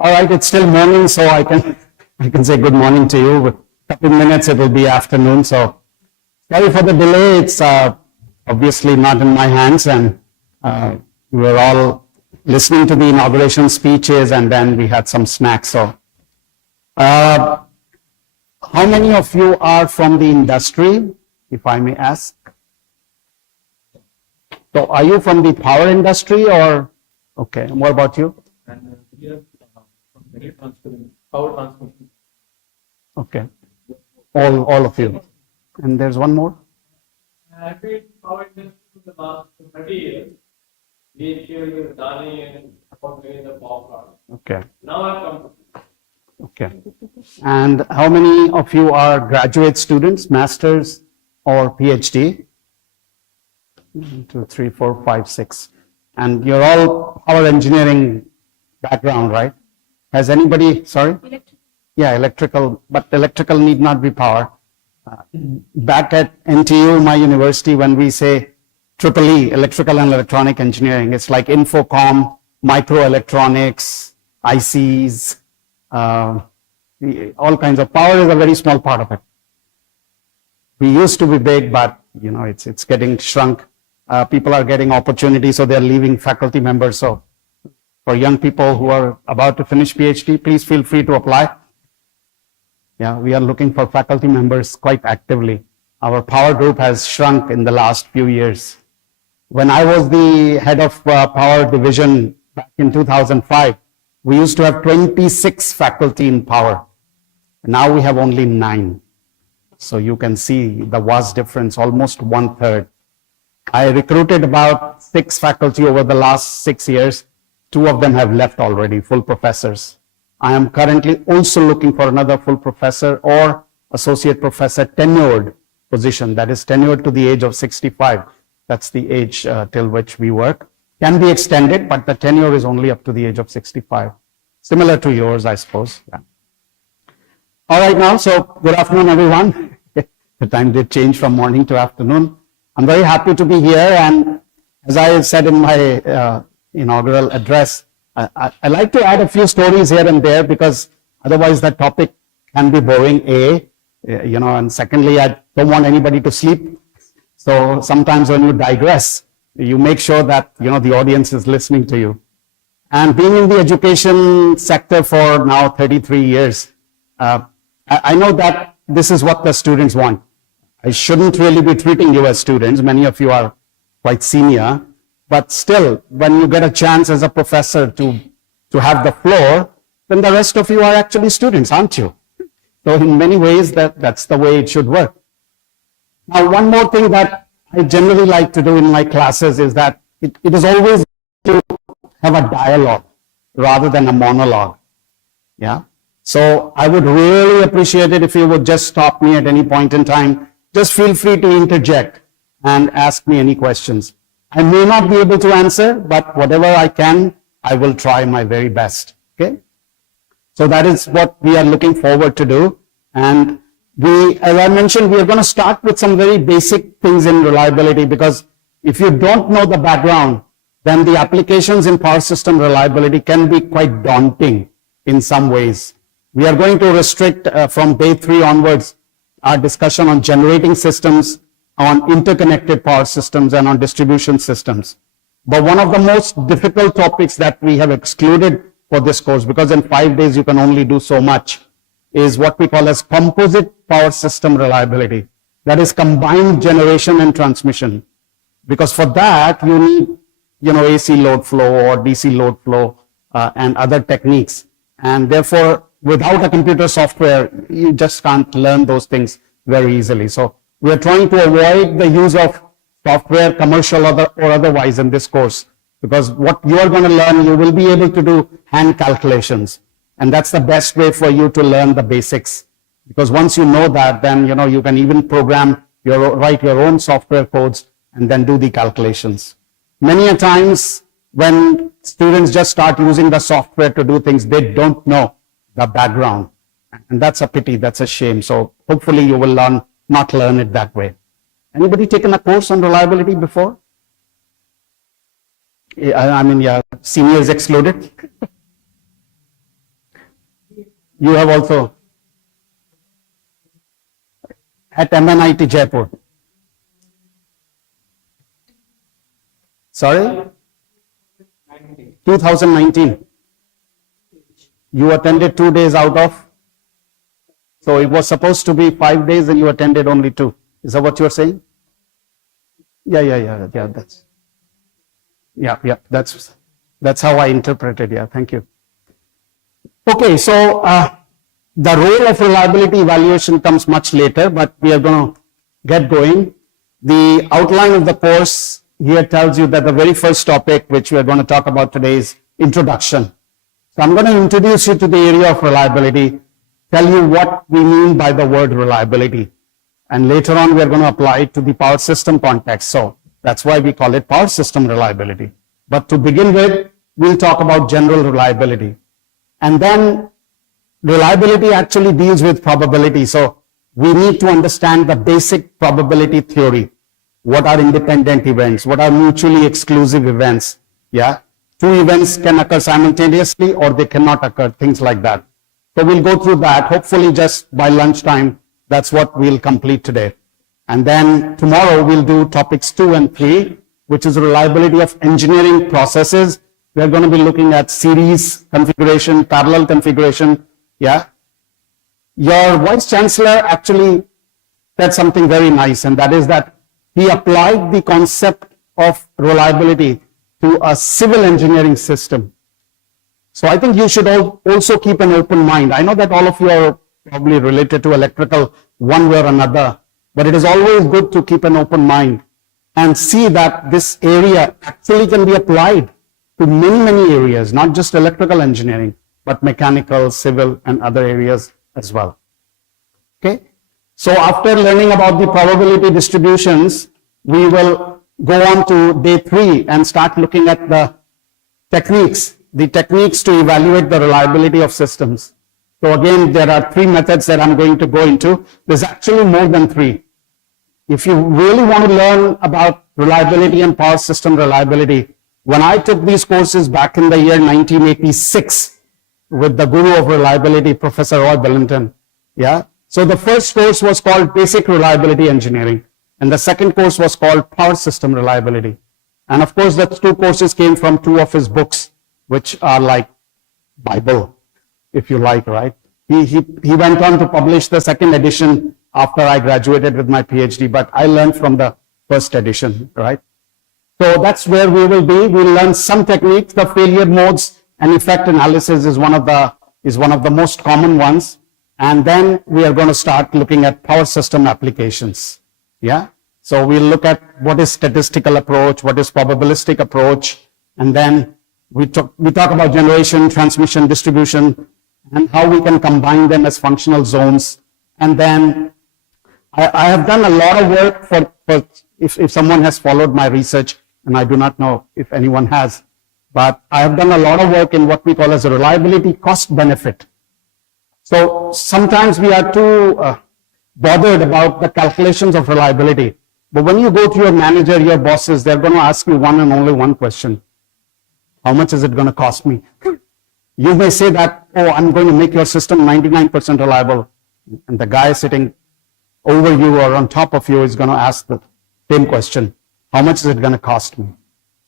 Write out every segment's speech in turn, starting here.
all right, it's still morning, so I can say good morning to you. With a couple minutes, it will be afternoon. So sorry for the delay. It's obviously not in my hands, and we're all listening to the inauguration speeches, and then we had some snacks. So, how many of you are from the industry, if I may ask? So, are you from the power industry, or okay? What about you? And we are from power transmission. Okay, all of you. And there's one more. I've been power industry for the last 30 years. GIAN, Nangia, and the power plant. Okay. Now I've come to. Okay. And how many of you are graduate students, masters or PhD? 1, 2, 3, 4, 5, 6. And you're all power engineering background, right? Has anybody, sorry? Yeah, electrical, but electrical need not be power. Back at NTU, my university, when we say EEE, electrical and electronic engineering, it's like infocom, microelectronics, ICs, all kinds of power is a very small part of it. We used to be big, but you know, it's getting shrunk. People are getting opportunities, so they're leaving faculty members. So for young people who are about to finish PhD, please feel free to apply. Yeah, we are looking for faculty members quite actively. Our power group has shrunk in the last few years. When I was the head of power division back in 2005, we used to have 26 faculty in power. Now we have only 9. So you can see the vast difference, almost 1/3. I recruited about 6 faculty over the last 6 years. 2 of them have left already, full professors. I am currently also looking for another full professor or associate professor tenured position, that is tenured to the age of 65. That's the age till which we work. Can be extended, but the tenure is only up to the age of 65. Similar to yours, I suppose. Yeah. All right now, so good afternoon, everyone. The time did change from morning to afternoon. I'm very happy to be here, and as I said in my inaugural address, I like to add a few stories here and there because otherwise the topic can be boring, and secondly, I don't want anybody to sleep. So sometimes when you digress, you make sure that, the audience is listening to you. And being in the education sector for now 33 years, I know that this is what the students want. I shouldn't really be treating you as students. Many of you are quite senior. But still, when you get a chance as a professor to have the floor, then the rest of you are actually students, aren't you? So in many ways, that's the way it should work. Now, one more thing that I generally like to do in my classes is that it is always to have a dialogue rather than a monologue. Yeah. So I would really appreciate it if you would just stop me at any point in time. Just feel free to interject and ask me any questions. I may not be able to answer, but whatever I can, I will try my very best. Okay? So that is what we are looking forward to do. And as I mentioned, we are going to start with some very basic things in reliability, because if you don't know the background, then the applications in power system reliability can be quite daunting in some ways. We are going to restrict from day 3 onwards our discussion on generating systems, on interconnected power systems, and on distribution systems. But one of the most difficult topics that we have excluded for this course, because in 5 days you can only do so much, is what we call as composite power system reliability. That is combined generation and transmission. Because for that you need, AC load flow or DC load flow and other techniques. And therefore, without a computer software, you just can't learn those things very easily. So we are trying to avoid the use of software, commercial or otherwise, in this course, because what you are going to learn, you will be able to do hand calculations. And that's the best way for you to learn the basics. Because once you know that, then, you can even write your own software codes and then do the calculations. Many a times when students just start using the software to do things, they don't know the background. And that's a pity, that's a shame. So hopefully you will not learn it that way. Anybody taken a course on reliability before? I mean, yeah, seniors excluded. You have also at MNIT Jaipur. Sorry? 2019. You attended 2 days out of? So it was supposed to be 5 days and you attended only 2. Is that what you're saying? Yeah. That's how I interpreted. Yeah, thank you. Okay, so the role of reliability evaluation comes much later, but we are going to get going. The outline of the course here tells you that the very first topic which we are going to talk about today is introduction. So I'm going to introduce you to the area of reliability, tell you what we mean by the word reliability. And later on, we are going to apply it to the power system context. So that's why we call it power system reliability. But to begin with, we'll talk about general reliability. And then reliability actually deals with probability. So we need to understand the basic probability theory. What are independent events? What are mutually exclusive events? Yeah. Two events can occur simultaneously or they cannot occur, things like that. So we'll go through that, hopefully just by lunchtime. That's what we'll complete today. And then tomorrow we'll do topics 2 and 3, which is reliability of engineering processes. We're going to be looking at series configuration, parallel configuration. Yeah. Your Vice Chancellor actually said something very nice, and that is that he applied the concept of reliability to a civil engineering system. So I think you should also keep an open mind. I know that all of you are probably related to electrical one way or another, but it is always good to keep an open mind and see that this area actually can be applied to many areas, not just electrical engineering, but mechanical, civil, and other areas as well. Okay. So after learning about the probability distributions, we will go on to day 3 and start looking at the techniques to evaluate the reliability of systems. So again, there are 3 methods that I'm going to go into. There's actually more than 3. If you really want to learn about reliability and power system reliability, when I took these courses back in the year 1986 with the guru of reliability, Professor Roy Billington, yeah. So the first course was called Basic Reliability Engineering, and the second course was called Power System Reliability. And of course, the 2 courses came from 2 of his books, which are like Bible, if you like, right? He went on to publish the 2nd edition after I graduated with my PhD, but I learned from the 1st edition, right? So that's where we will be. We'll learn some techniques. The failure modes and effect analysis is one of the most common ones. And then we are going to start looking at power system applications. Yeah. So we'll look at what is statistical approach, what is probabilistic approach, and then we talk about generation, transmission, distribution, and how we can combine them as functional zones. And then I have done a lot of work for if someone has followed my research, and I do not know if anyone has, but I have done a lot of work in what we call as a reliability cost benefit. So sometimes we are too bothered about the calculations of reliability. But when you go to your manager, your bosses, they're going to ask you one and only one question. How much is it going to cost me? You may say that, oh, I'm going to make your system 99% reliable. And the guy sitting over you or on top of you is going to ask the same question. How much is it going to cost me?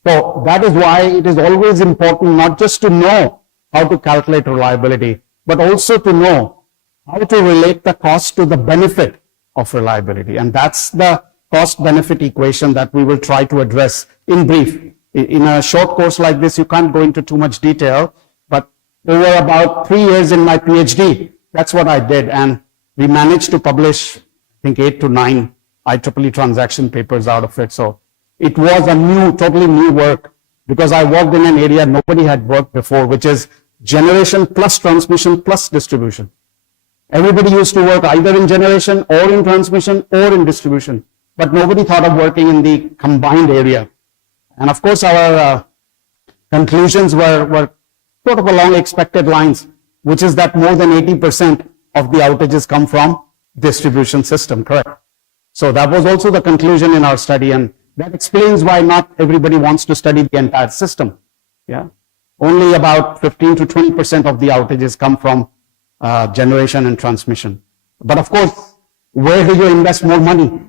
So that is why it is always important not just to know how to calculate reliability, but also to know how to relate the cost to the benefit of reliability. And that's the cost-benefit equation that we will try to address in brief. In a short course like this, you can't go into too much detail, but over about 3 years in my PhD, that's what I did. And we managed to publish, I think, 8 to 9 IEEE transaction papers out of it. So it was a totally new work, because I worked in an area nobody had worked before, which is generation plus transmission plus distribution. Everybody used to work either in generation or in transmission or in distribution, but nobody thought of working in the combined area. And of course, our conclusions were sort of along expected lines, which is that more than 80% of the outages come from distribution system, correct? So that was also the conclusion in our study, and that explains why not everybody wants to study the entire system. Yeah. Only about 15 to 20% of the outages come from generation and transmission. But of course, where do you invest more money?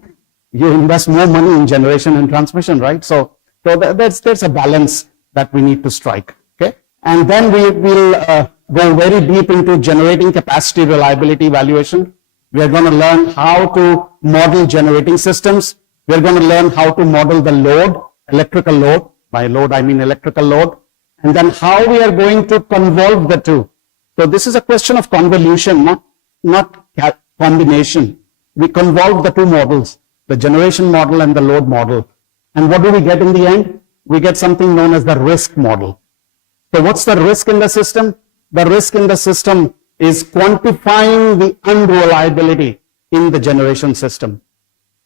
You invest more money in generation and transmission, right? So there's a balance that we need to strike, okay? And then we will go very deep into generating capacity reliability evaluation. We are going to learn how to model generating systems. We are going to learn how to model the load, electrical load. By load, I mean electrical load. And then how we are going to convolve the two. So this is a question of convolution, not combination. We convolve the two models, the generation model and the load model. And what do we get in the end? We get something known as the risk model. So what's the risk in the system? The risk in the system is quantifying the unreliability in the generation system.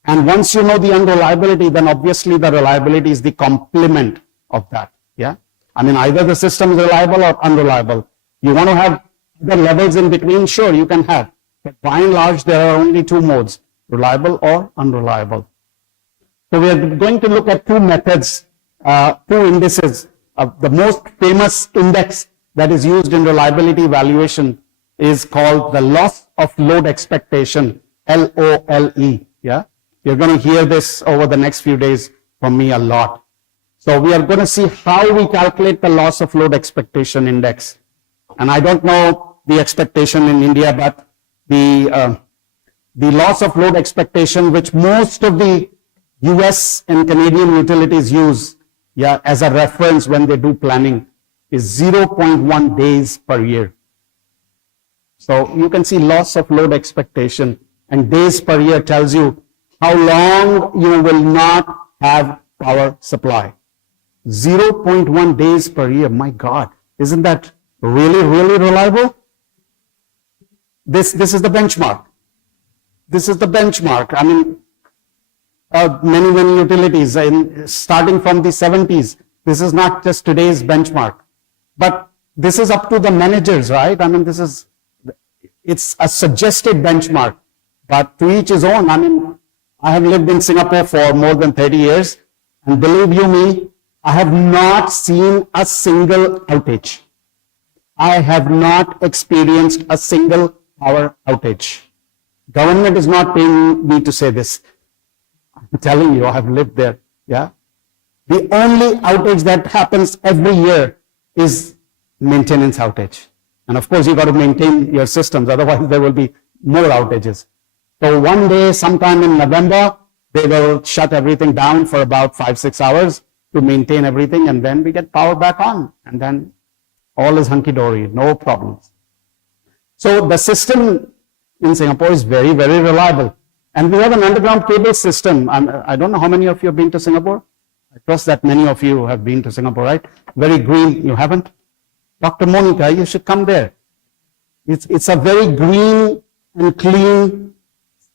And once you know the unreliability, then obviously the reliability is the complement of that. Yeah. I mean, either the system is reliable or unreliable. You want to have the levels in between, sure, you can have. But by and large, there are only two modes, reliable or unreliable. So we are going to look at two methods, two indices. The most famous index that is used in reliability evaluation is called the loss of load expectation, LOLE. Yeah, you're going to hear this over the next few days from me a lot. So we are going to see how we calculate the loss of load expectation index. And I don't know the expectation in India, but the loss of load expectation, which most of the US and Canadian utilities use, yeah, as a reference when they do planning, is 0.1 days per year. So you can see loss of load expectation, and days per year tells you how long you will not have power supply. 0.1 days per year. My God, isn't that really, really reliable? This is the benchmark. This is the benchmark. I mean, many utilities, starting from the 70s, this is not just today's benchmark, but this is up to the managers, right? I mean, it's a suggested benchmark, but to each his own. I mean, I have lived in Singapore for more than 30 years, and believe you me, I have not seen a single outage. I have not experienced a single power outage. Government is not paying me to say this. I'm telling you, I have lived there. Yeah. The only outage that happens every year is maintenance outage. And of course, you got to maintain your systems. Otherwise, there will be more outages. So one day, sometime in November, they will shut everything down for about 5-6 hours to maintain everything. And then we get power back on. And then all is hunky-dory, no problems. So the system in Singapore is very, very reliable. And we have an underground cable system. I don't know how many of you have been to Singapore. I trust that many of you have been to Singapore, right? Very green. You haven't? Dr. Monica, you should come there. It's a very green and clean,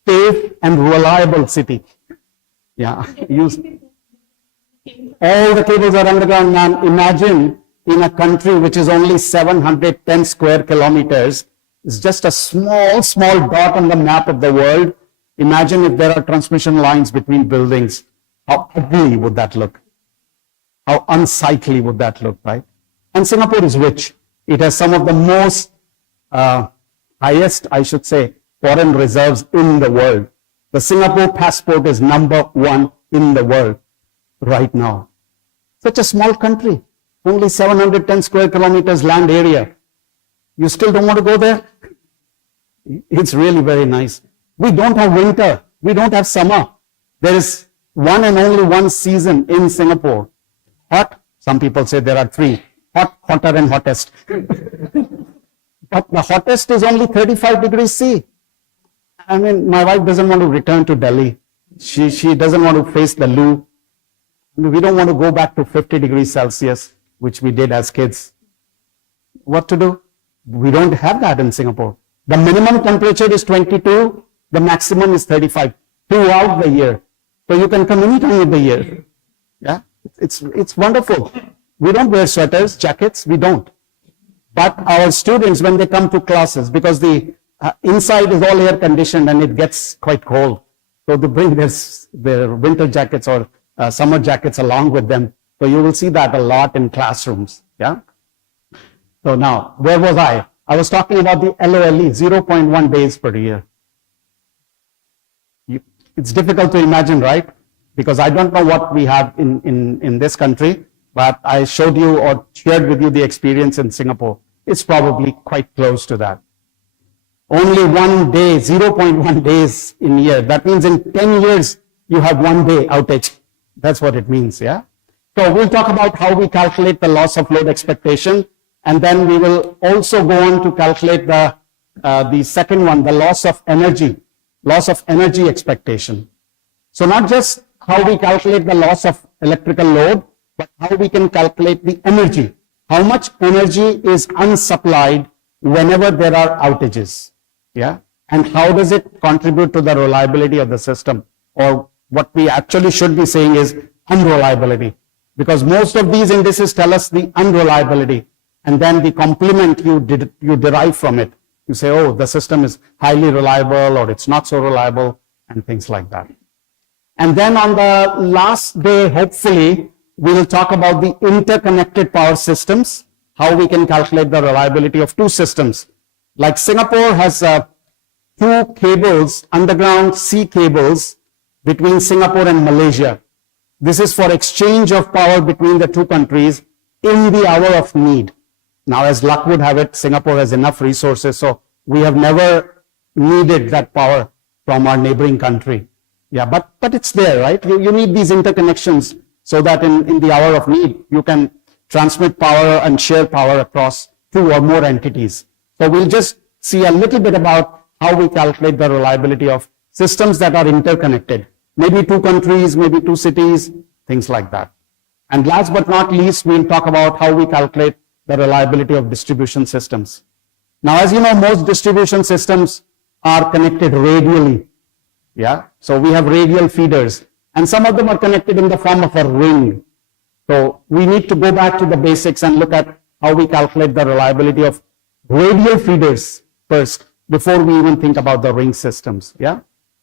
safe and reliable city. Yeah. All the cables are underground now. Imagine in a country which is only 710 square kilometers. It's just a small dot on the map of the world. Imagine if there are transmission lines between buildings. How ugly would that look? How unsightly would that look, right? And Singapore is rich. It has some of the most highest, I should say, foreign reserves in the world. The Singapore passport is #1 in the world right now. Such a small country, only 710 square kilometers land area. You still don't want to go there? It's really very nice. We don't have winter. We don't have summer. There is one and only one season in Singapore. Hot. Some people say there are 3. Hot, hotter and hottest. But the hottest is only 35 degrees C. I mean, my wife doesn't want to return to Delhi. She doesn't want to face the loo. We don't want to go back to 50 degrees Celsius, which we did as kids. What to do? We don't have that in Singapore. The minimum temperature is 22. The maximum is 35 throughout the year. So you can come any time of the year. Yeah, it's wonderful. We don't wear sweaters, jackets. We don't. But our students, when they come to classes, because the inside is all air conditioned and it gets quite cold, so they bring their winter jackets or summer jackets along with them. So you will see that a lot in classrooms. Yeah. So now, where was I? I was talking about the LOLE, 0.1 days per year. It's difficult to imagine, right? Because I don't know what we have in this country, but I showed you or shared with you the experience in Singapore. It's probably quite close to that. Only 1 day, 0.1 days in a year. That means in 10 years, you have 1 day outage. That's what it means, yeah? So we'll talk about how we calculate the loss of load expectation, and then we will also go on to calculate the second one, the loss of energy expectation. So not just how we calculate the loss of electrical load, but how we can calculate the energy. How much energy is unsupplied whenever there are outages, yeah? And how does it contribute to the reliability of the system? Or what we actually should be saying is unreliability. Because most of these indices tell us the unreliability, and then the complement you derive from it. You say, oh, the system is highly reliable, or it's not so reliable, and things like that. And then on the last day, hopefully, we will talk about the interconnected power systems, how we can calculate the reliability of two systems. Like Singapore has 2 cables, underground sea cables, between Singapore and Malaysia. This is for exchange of power between the two countries in the hour of need. Now, as luck would have it, Singapore has enough resources, so we have never needed that power from our neighboring country. Yeah, but it's there, right? You need these interconnections so that in the hour of need, you can transmit power and share power across 2 or more entities. So we'll just see a little bit about how we calculate the reliability of systems that are interconnected. Maybe 2 countries, maybe 2 cities, things like that. And last but not least, we'll talk about how we calculate the reliability of distribution systems. Now, as you know, most distribution systems are connected radially. Yeah, so we have radial feeders, and some of them are connected in the form of a ring. So we need to go back to the basics and look at how we calculate the reliability of radial feeders first, before we even think about the ring systems. Yeah,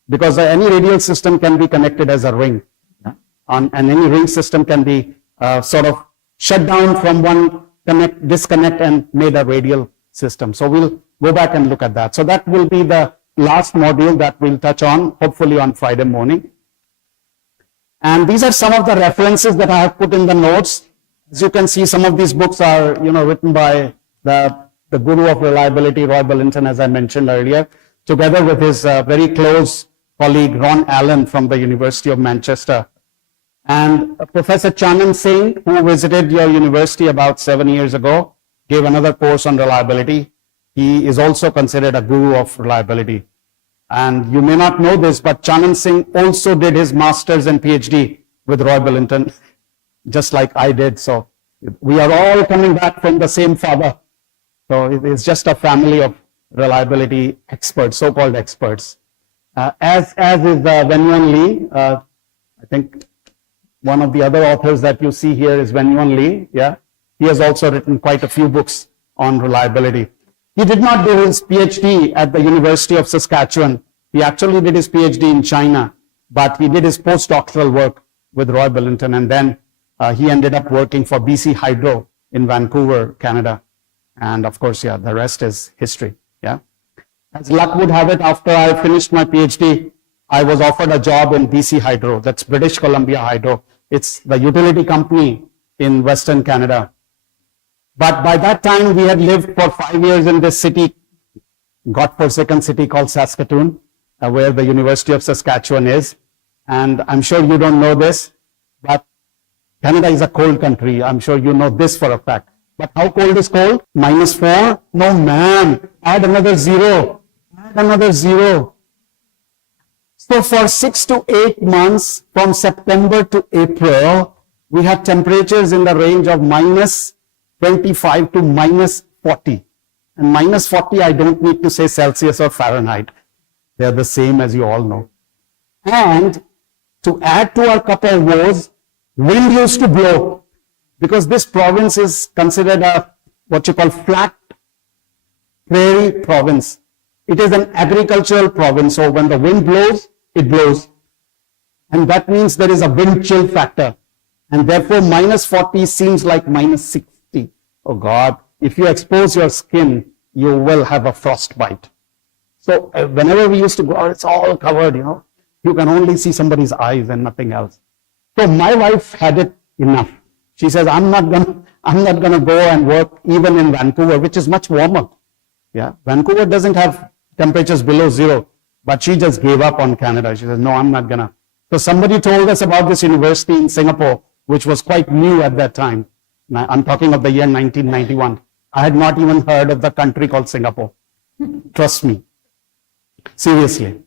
because any radial system can be connected as a ring, yeah? And any ring system can be sort of shut down from one disconnect and made a radial system. So we'll go back and look at that. So that will be the last module that we'll touch on, hopefully on Friday morning. And these are some of the references that I have put in the notes. As you can see, some of these books are, written by the guru of reliability, Roy Billington, as I mentioned earlier, together with his very close colleague, Ron Allen from the University of Manchester. And Professor Chanan Singh, who visited your university about 7 years ago, gave another course on reliability. He is also considered a guru of reliability. And you may not know this, but Chanan Singh also did his master's and PhD with Roy Billington, just like I did. So we are all coming back from the same father. So it's just a family of reliability experts, so-called experts. As is Wenyuan Lee. I think one of the other authors that you see here is Wenyuan Lee. Yeah, he has also written quite a few books on reliability. He did not do his PhD at the University of Saskatchewan. He actually did his PhD in China, but he did his postdoctoral work with Roy Billington, and then he ended up working for BC Hydro in Vancouver, Canada. And of course, yeah, the rest is history. Yeah. As luck would have it, after I finished my PhD, I was offered a job in BC Hydro. That's British Columbia Hydro. It's the utility company in Western Canada. But by that time, we had lived for 5 years in this city, godforsaken city called Saskatoon, where the University of Saskatchewan is. And I'm sure you don't know this, but Canada is a cold country. I'm sure you know this for a fact. But how cold is cold? -4? No, man. Add another 0. Add another 0. So for 6 to 8 months, from September to April, we had temperatures in the range of -25 to -40. And -40, I don't need to say Celsius or Fahrenheit. They're the same, as you all know. And to add to our cup of woes, wind used to blow, because this province is considered a what you call flat prairie province. It is an agricultural province, so when the wind blows, it blows. And that means there is a wind chill factor. And therefore, -40 seems like -60. Oh God, if you expose your skin, you will have a frostbite. So whenever we used to go out, it's all covered, you know. You can only see somebody's eyes and nothing else. So my wife had it enough. She says, I'm not gonna go and work even in Vancouver, which is much warmer. Yeah, Vancouver doesn't have temperatures below zero, but she just gave up on Canada. She says, no, I'm not gonna. So somebody told us about this university in Singapore, which was quite new at that time. Now, I'm talking of the year 1991. I had not even heard of the country called Singapore. Trust me. Seriously.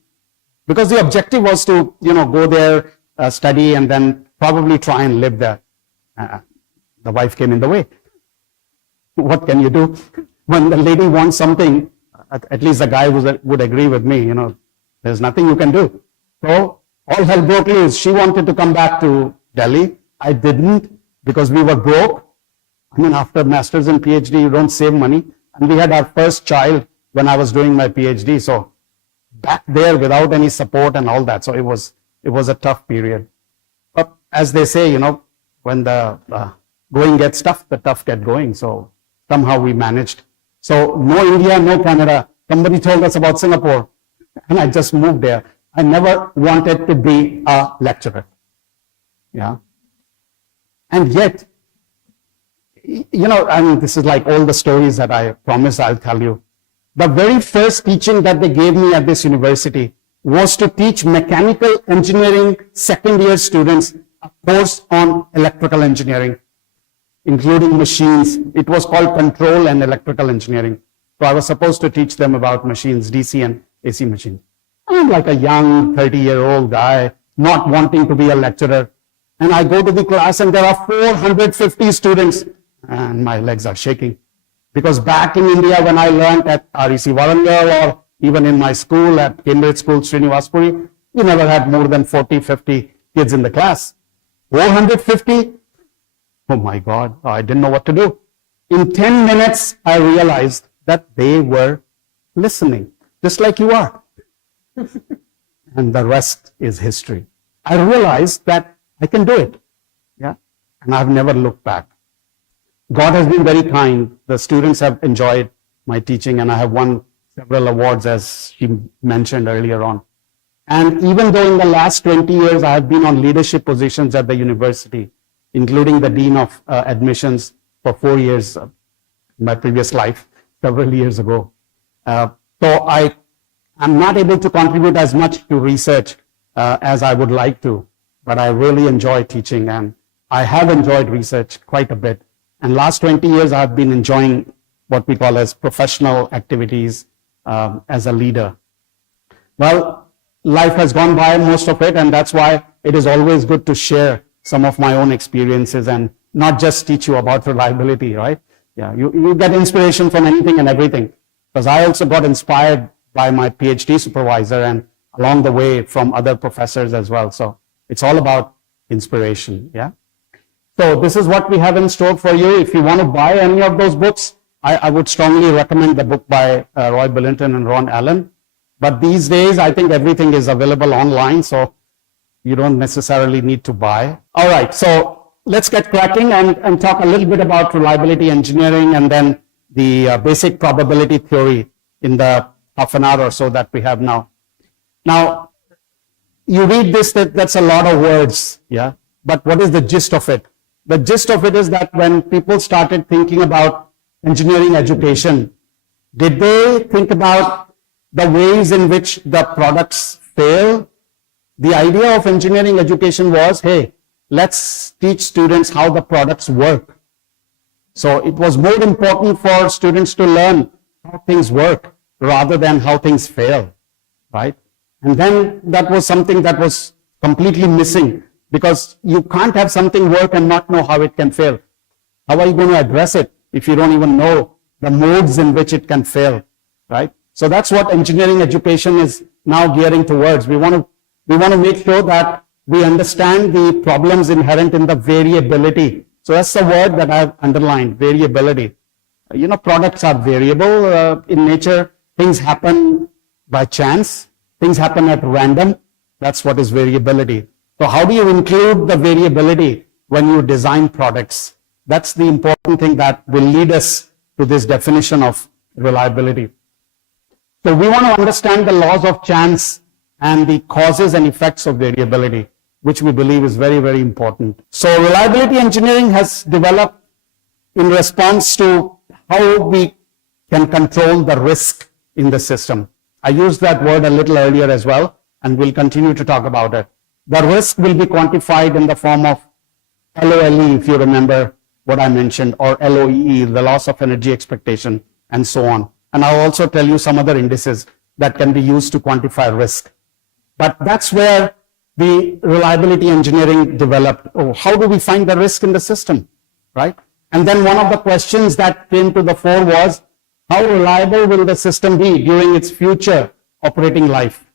Because the objective was to, you know, go there, study, and then probably try and live there. The wife came in the way. What can you do? When the lady wants something, at least the guy would agree with me, you know, there's nothing you can do. So all hell broke loose. She wanted to come back to Delhi. I didn't, because we were broke. I mean, after master's and PhD, you don't save money. And we had our first child when I was doing my PhD. So back there without any support and all that. So it was a tough period. But as they say, you know, when the going gets tough, the tough get going. So somehow we managed. So no India, no Canada. Somebody told us about Singapore and I just moved there. I never wanted to be a lecturer. Yeah. And yet, you know, I mean, this is like all the stories that I promise I'll tell you. The very first teaching that they gave me at this university was to teach mechanical engineering second-year students a course on electrical engineering, including machines. It was called Control and Electrical Engineering. So I was supposed to teach them about machines, DC and AC machines. I'm like a young 30-year-old guy, not wanting to be a lecturer. And I go to the class and there are 450 students and my legs are shaking. Because back in India, when I learned at REC Warangal or even in my school at Cambridge School, Srinivaspuri, we never had more than 40, 50 kids in the class. 450? Oh my God, I didn't know what to do. In 10 minutes, I realized that they were listening, just like you are. And the rest is history. I realized that I can do it. Yeah. And I've never looked back. God has been very kind. The students have enjoyed my teaching and I have won several awards, as she mentioned earlier on. And even though in the last 20 years I have been on leadership positions at the university, including the Dean of Admissions for 4 years in my previous life, several years ago. So I'm not able to contribute as much to research as I would like to, but I really enjoy teaching and I have enjoyed research quite a bit. And last 20 years, I've been enjoying what we call as professional activities as a leader. Well, life has gone by, most of it, and that's why it is always good to share some of my own experiences and not just teach you about reliability, right? Yeah, you get inspiration from anything and everything. Because I also got inspired by my PhD supervisor and along the way from other professors as well. So it's all about inspiration, yeah? So this is what we have in store for you. If you want to buy any of those books, I would strongly recommend the book by Roy Billington and Ron Allen. But these days, I think everything is available online, so you don't necessarily need to buy. All right, so let's get cracking and talk a little bit about reliability engineering and then the basic probability theory in the half an hour or so that we have now. Now, you read this, that's a lot of words, yeah? But what is the gist of it? The gist of it is that when people started thinking about engineering education, did they think about the ways in which the products fail? The idea of engineering education was, hey, let's teach students how the products work. So it was more important for students to learn how things work rather than how things fail, right? And then that was something that was completely missing. Because you can't have something work and not know how it can fail. How are you going to address it if you don't even know the modes in which it can fail, right? So that's what engineering education is now gearing towards. We want to make sure that we understand the problems inherent in the variability. So that's the word that I've underlined, variability. You know, products are variable in nature. Things happen by chance. Things happen at random. That's what is variability. So how do you include the variability when you design products? That's the important thing that will lead us to this definition of reliability. So we want to understand the laws of chance and the causes and effects of variability, which we believe is very, very important. So reliability engineering has developed in response to how we can control the risk in the system. I used that word a little earlier as well, and we'll continue to talk about it. The risk will be quantified in the form of LOLE, if you remember what I mentioned, or LOEE, the loss of energy expectation, and so on. And I'll also tell you some other indices that can be used to quantify risk. But that's where the reliability engineering developed. Oh, how do we find the risk in the system, right? And then one of the questions that came to the fore was, how reliable will the system be during its future operating life?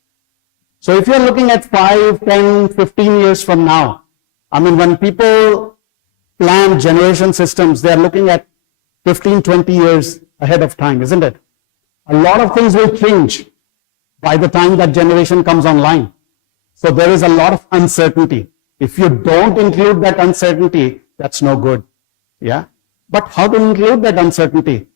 So if you're looking at 5, 10, 15 years from now, I mean, when people plan generation systems, they're looking at 15, 20 years ahead of time, isn't it? A lot of things will change by the time that generation comes online. So there is a lot of uncertainty. If you don't include that uncertainty, that's no good. Yeah. But how to include that uncertainty?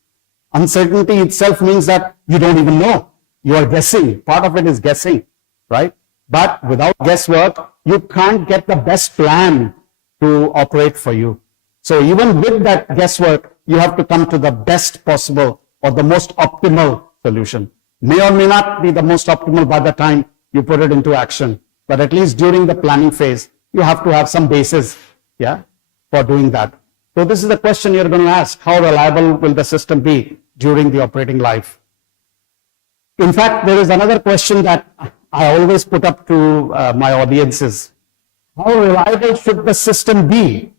Uncertainty itself means that you don't even know. You are guessing. Part of it is guessing, right? But without guesswork, you can't get the best plan to operate for you. So even with that guesswork, you have to come to the best possible or the most optimal solution. May or may not be the most optimal by the time you put it into action. But at least during the planning phase, you have to have some basis, yeah, for doing that. So this is the question you're going to ask. How reliable will the system be during the operating life? In fact, there is another question that I always put up to my audiences. How reliable should the system be?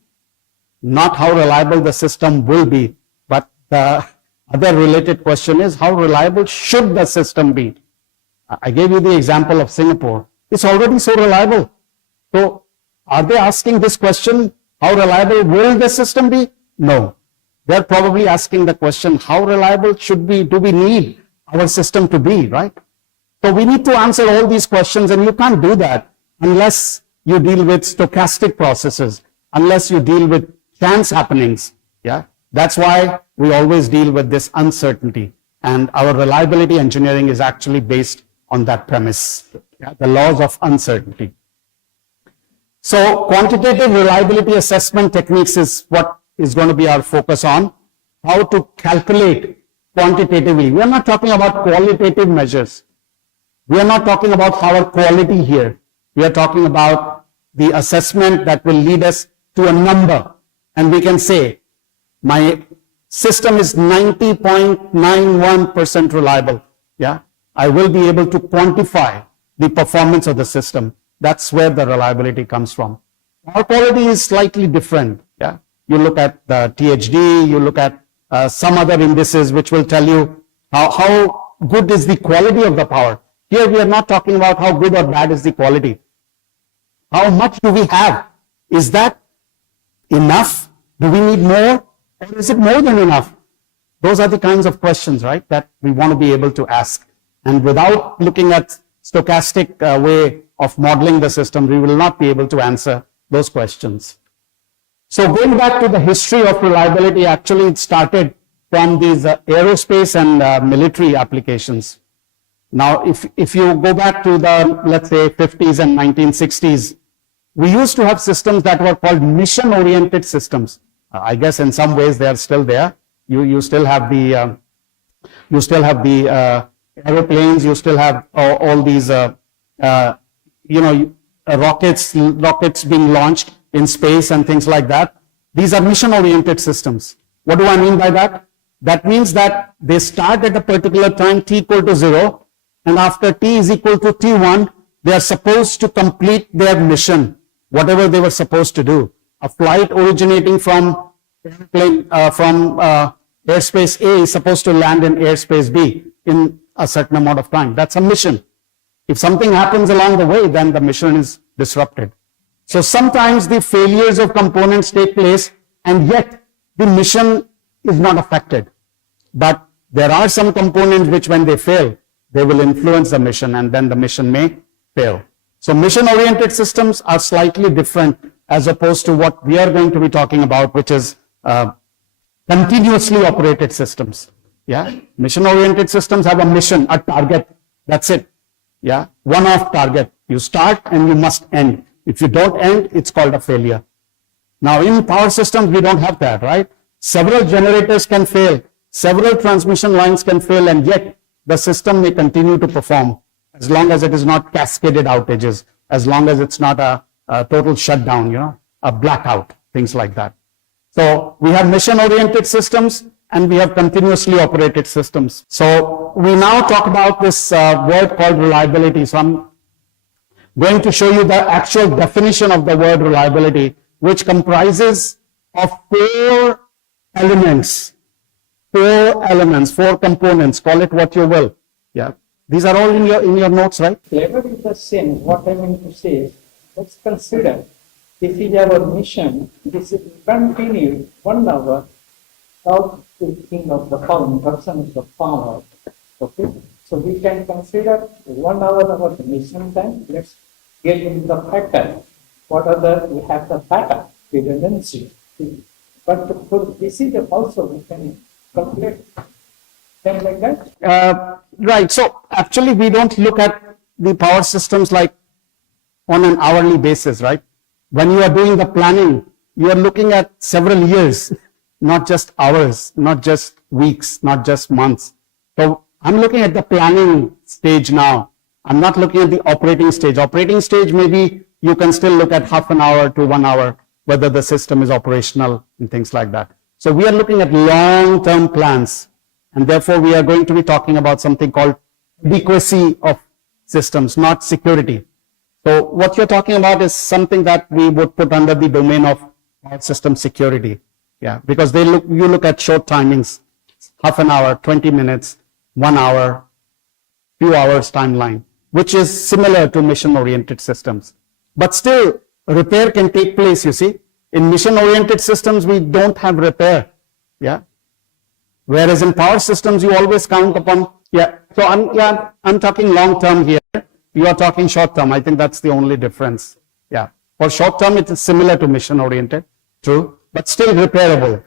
Not how reliable the system will be, but the other related question is, how reliable should the system be? I gave you the example of Singapore. It's already so reliable. So are they asking this question, how reliable will the system be? No. They're probably asking the question, how reliable do we need our system to be, right? So we need to answer all these questions, and you can't do that unless you deal with stochastic processes, unless you deal with chance happenings. Yeah, that's why we always deal with this uncertainty, and our reliability engineering is actually based on that premise, yeah, the laws of uncertainty. So quantitative reliability assessment techniques is what is going to be our focus on, how to calculate quantitatively. We are not talking about qualitative measures. We are not talking about power quality here. We are talking about the assessment that will lead us to a number. And we can say, my system is 90.91% reliable. Yeah, I will be able to quantify the performance of the system. That's where the reliability comes from. Power quality is slightly different. Yeah, you look at the THD, you look at some other indices which will tell you how good is the quality of the power. Here we are not talking about how good or bad is the quality. How much do we have? Is that enough? Do we need more? Or is it more than enough? Those are the kinds of questions, right, that we want to be able to ask. And without looking at stochastic way of modeling the system, we will not be able to answer those questions. So going back to the history of reliability, actually it started from these aerospace and military applications. Now, if you go back to the, let's say, 50s and 1960s, we used to have systems that were called mission-oriented systems. I guess in some ways they are still there. You still have the aeroplanes. You still have all these rockets being launched in space and things like that. These are mission-oriented systems. What do I mean by that? That means that they start at a particular time, t equal to 0, and after t is equal to t1, they are supposed to complete their mission, whatever they were supposed to do. A flight originating from airspace A is supposed to land in airspace B in a certain amount of time. That's a mission. If something happens along the way, then the mission is disrupted. So sometimes the failures of components take place, and yet the mission is not affected. But there are some components which, when they fail, they will influence the mission, and then the mission may fail. So mission-oriented systems are slightly different as opposed to what we are going to be talking about, which is continuously operated systems. Yeah. Mission-oriented systems have a mission, a target. That's it. Yeah. One-off target. You start and you must end. If you don't end, it's called a failure. Now, in power systems, we don't have that, right? Several generators can fail. Several transmission lines can fail, and yet the system may continue to perform as long as it is not cascaded outages, as long as it's not a total shutdown, you know, a blackout, things like that. So we have mission-oriented systems and we have continuously operated systems. So we now talk about this word called reliability. So I'm going to show you the actual definition of the word reliability, which comprises of four elements, four components, call it what you will. Yeah. These are all in your notes, right? Flavor is the same. What I mean to say is, let's consider this is our mission. This is continue 1 hour of thinking of the power, induction of the power. Okay, so we can consider 1 hour of the mission time. Let's get into the pattern. What are the, we have the pattern, redundancy. But for this is also we can calculate them like that. Right. So actually, we don't look at the power systems like on an hourly basis, right? When you are doing the planning, you are looking at several years, not just hours, not just weeks, not just months. So I'm looking at the planning stage now. I'm not looking at the operating stage. Operating stage, maybe you can still look at half an hour to 1 hour, whether the system is operational and things like that. So we are looking at long-term plans. And therefore, we are going to be talking about something called adequacy of systems, not security. So what you're talking about is something that we would put under the domain of system security. Yeah, because you look at short timings, half an hour, 20 minutes, 1 hour, few hours timeline, which is similar to mission-oriented systems. But still, repair can take place, you see. In mission-oriented systems, we don't have repair. Yeah. Whereas in power systems, you always count upon, so I'm talking long term here. You are talking short term. I think that's the only difference. Yeah. For short term, it is similar to mission oriented, true, but still repairable.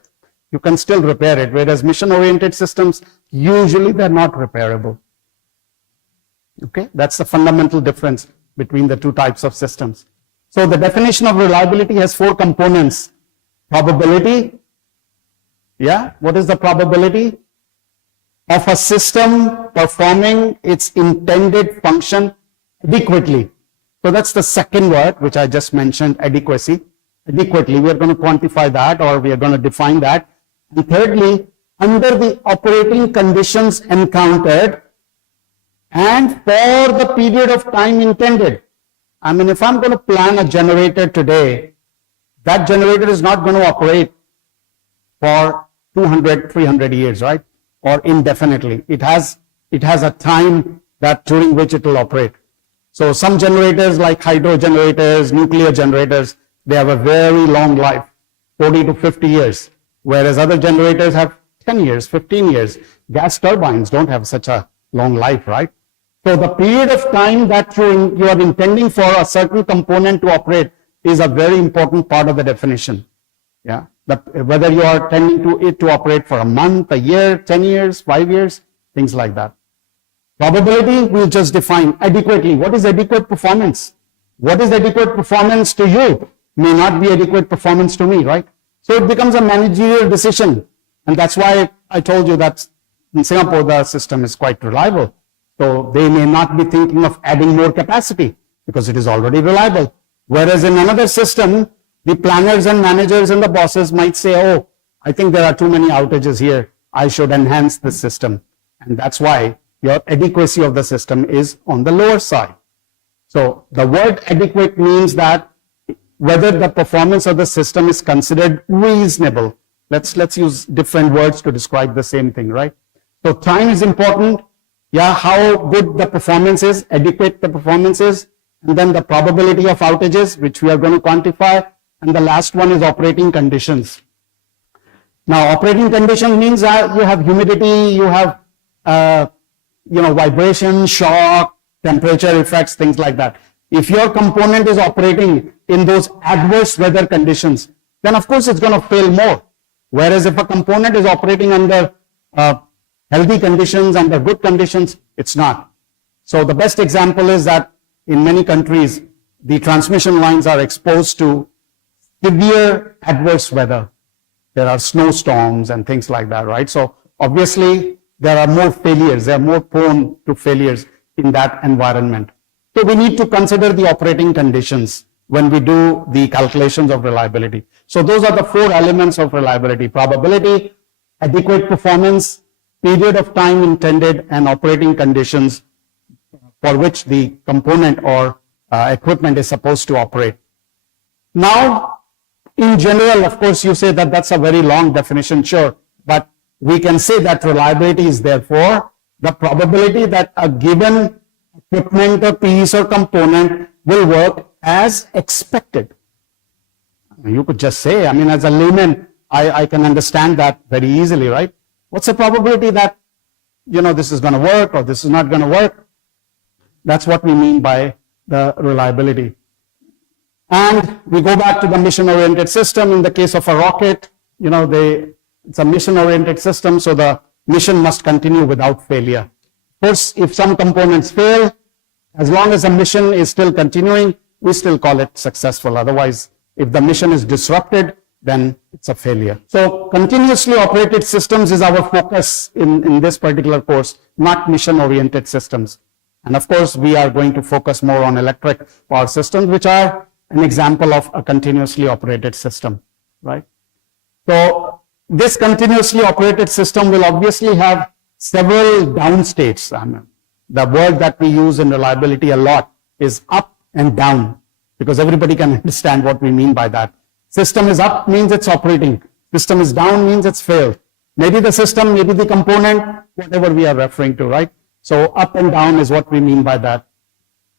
You can still repair it. Whereas mission oriented systems, usually they're not repairable. Okay. That's the fundamental difference between the two types of systems. So the definition of reliability has four components. Probability. Yeah, what is the probability of a system performing its intended function adequately? So that's the second word, which I just mentioned, adequacy. Adequately, we are going to quantify that, or we are going to define that. And thirdly, under the operating conditions encountered and for the period of time intended. I mean, if I'm going to plan a generator today, that generator is not going to operate for 200, 300 years, right? Or indefinitely. It has a time that during which it will operate. So some generators like hydro generators, nuclear generators, they have a very long life, 40 to 50 years. Whereas other generators have 10 years, 15 years. Gas turbines don't have such a long life, right? So the period of time that you are intending for a certain component to operate is a very important part of the definition. Yeah. Whether you are tending to it to operate for a month, a year, 10 years, 5 years, things like that. Probability, we'll just define adequately. What is adequate performance? What is adequate performance to you may not be adequate performance to me, right? So it becomes a managerial decision. And that's why I told you that in Singapore, the system is quite reliable. So they may not be thinking of adding more capacity because it is already reliable. Whereas in another system, the planners and managers and the bosses might say, oh, I think there are too many outages here. I should enhance the system. And that's why your adequacy of the system is on the lower side. So the word adequate means that whether the performance of the system is considered reasonable. Let's use different words to describe the same thing, right? So time is important. Yeah, how good the performance is, adequate the performance is, and then the probability of outages, which we are going to quantify. And the last one is operating conditions. Now, operating conditions means that you have humidity, you have, vibration, shock, temperature effects, things like that. If your component is operating in those adverse weather conditions, then of course it's going to fail more. Whereas if a component is operating under healthy conditions, under good conditions, it's not. So the best example is that in many countries, the transmission lines are exposed to severe adverse weather. There are snowstorms and things like that, right? So obviously, there are more failures. They are more prone to failures in that environment. So we need to consider the operating conditions when we do the calculations of reliability. So those are the 4 elements of reliability: probability, adequate performance, period of time intended, and operating conditions for which the component or equipment is supposed to operate. Now, in general, of course, you say that that's a very long definition, sure, but we can say that reliability is therefore the probability that a given equipment or piece or component will work as expected. You could just say, I mean, as a layman, I can understand that very easily, right? What's the probability that, this is going to work or this is not going to work? That's what we mean by the reliability. And we go back to the mission-oriented system. In the case of a rocket, it's a mission-oriented system, so the mission must continue without failure. Of course, if some components fail, as long as the mission is still continuing, we still call it successful. Otherwise, if the mission is disrupted, then it's a failure. So continuously operated systems is our focus in this particular course, not mission-oriented systems. And of course, we are going to focus more on electric power systems, which are an example of a continuously operated system, right? So this continuously operated system will obviously have several down states. The word that we use in reliability a lot is up and down, because everybody can understand what we mean by that. System is up means it's operating. System is down means it's failed. Maybe the system, maybe the component, whatever we are referring to, right? So up and down is what we mean by that.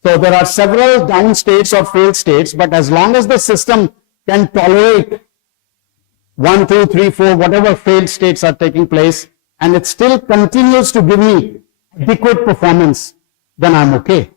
So there are several down states or failed states, but as long as the system can tolerate 1, 2, 3, 4, whatever failed states are taking place, and it still continues to give me adequate performance, then I'm okay.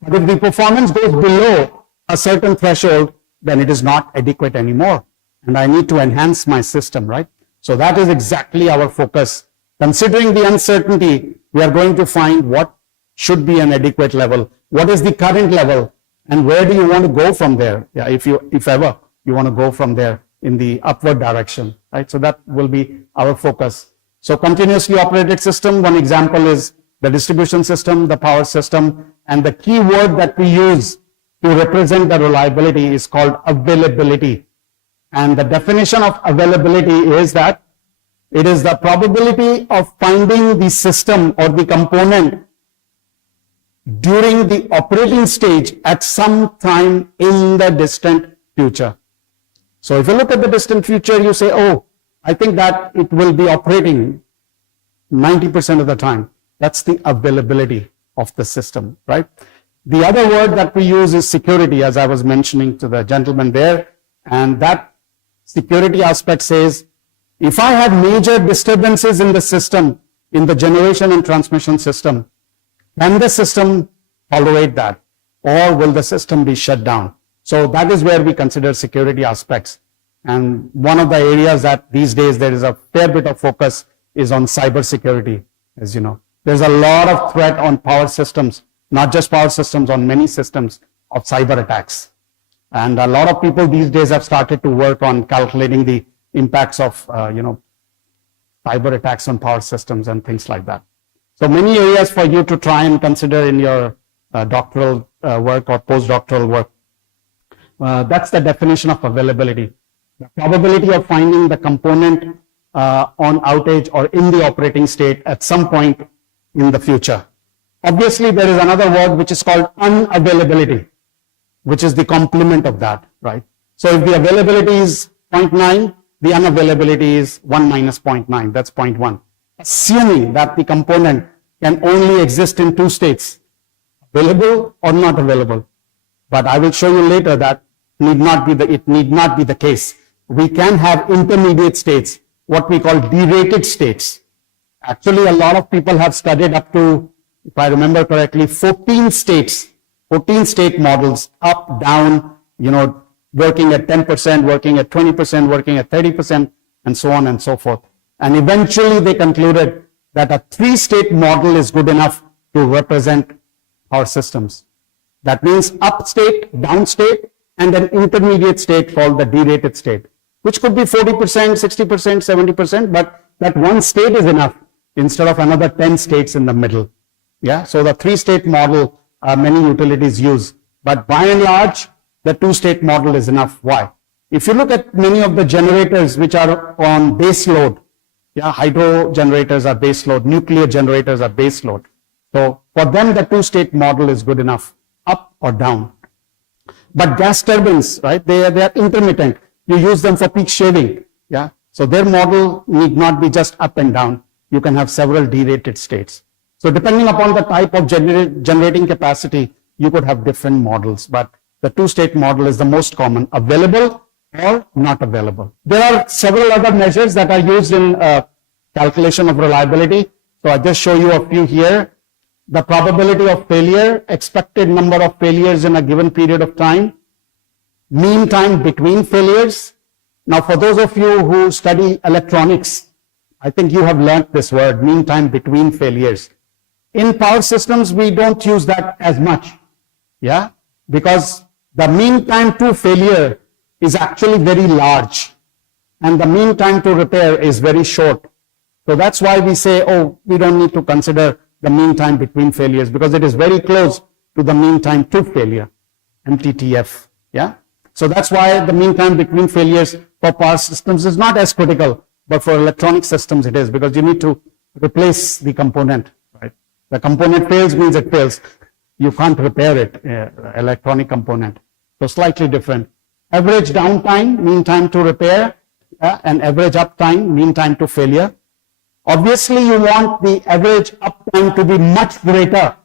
But if the performance goes below a certain threshold, then it is not adequate anymore. And I need to enhance my system, right? So that is exactly our focus. Considering the uncertainty, we are going to find what should be an adequate level. What is the current level? And where do you want to go from there? Yeah, if ever you want to go from there in the upward direction, right? So that will be our focus. So continuously operated system, one example is the distribution system, the power system, and the key word that we use to represent the reliability is called availability. And the definition of availability is that it is the probability of finding the system or the component during the operating stage at some time in the distant future. So if you look at the distant future, you say, oh, I think that it will be operating 90% of the time. That's the availability of the system, right? The other word that we use is security, as I was mentioning to the gentleman there. And that security aspect says, if I have major disturbances in the system, in the generation and transmission system, can the system tolerate that? Or will the system be shut down? So that is where we consider security aspects. And one of the areas that these days there is a fair bit of focus is on cyber security, as you know. There's a lot of threat on power systems, not just power systems, on many systems of cyber attacks. And a lot of people these days have started to work on calculating the impacts of, cyber attacks on power systems and things like that. So many areas for you to try and consider in your doctoral work or postdoctoral work. That's the definition of availability. The probability of finding the component on outage or in the operating state at some point in the future. Obviously, there is another word which is called unavailability, which is the complement of that, right? So if the availability is 0.9, the unavailability is 1 minus 0.9, that's 0.1. Assuming that the component can only exist in 2 states, available or not available. But I will show you later that it need not be the case. We can have intermediate states, what we call derated states. Actually, a lot of people have studied up to, if I remember correctly, 14 states, 14 state models, up, down, working at 10%, working at 20%, working at 30%, and so on and so forth. And eventually they concluded that a three-state model is good enough to represent our systems. That means up state, down state, and an intermediate state called the derated state, which could be 40%, 60%, 70%, but that one state is enough instead of another 10 states in the middle. Yeah, so the three-state model many utilities use, but by and large, the two-state model is enough. Why? If you look at many of the generators which are on base load, yeah, hydro generators are base load, nuclear generators are base load. So for them, the two-state model is good enough, up or down. But gas turbines, right, they are intermittent. You use them for peak shaving, yeah. So their model need not be just up and down. You can have several derated states. So depending upon the type of generating capacity, you could have different models, but the two-state model is the most common, available or not available. There are several other measures that are used in calculation of reliability. So I just show you a few here. The probability of failure, expected number of failures in a given period of time, mean time between failures. Now, for those of you who study electronics, I think you have learnt this word, mean time between failures. In power systems, we don't use that as much, yeah, because the mean time to failure is actually very large and the mean time to repair is very short. So that's why we say, oh, we don't need to consider the mean time between failures because it is very close to the mean time to failure, MTTF, yeah. So that's why the mean time between failures for power systems is not as critical, but for electronic systems it is because you need to replace the component, right? The component fails means it fails. You can't repair it, electronic component. So slightly different. Average downtime, mean time to repair, and average uptime, mean time to failure. Obviously, you want the average uptime to be much greater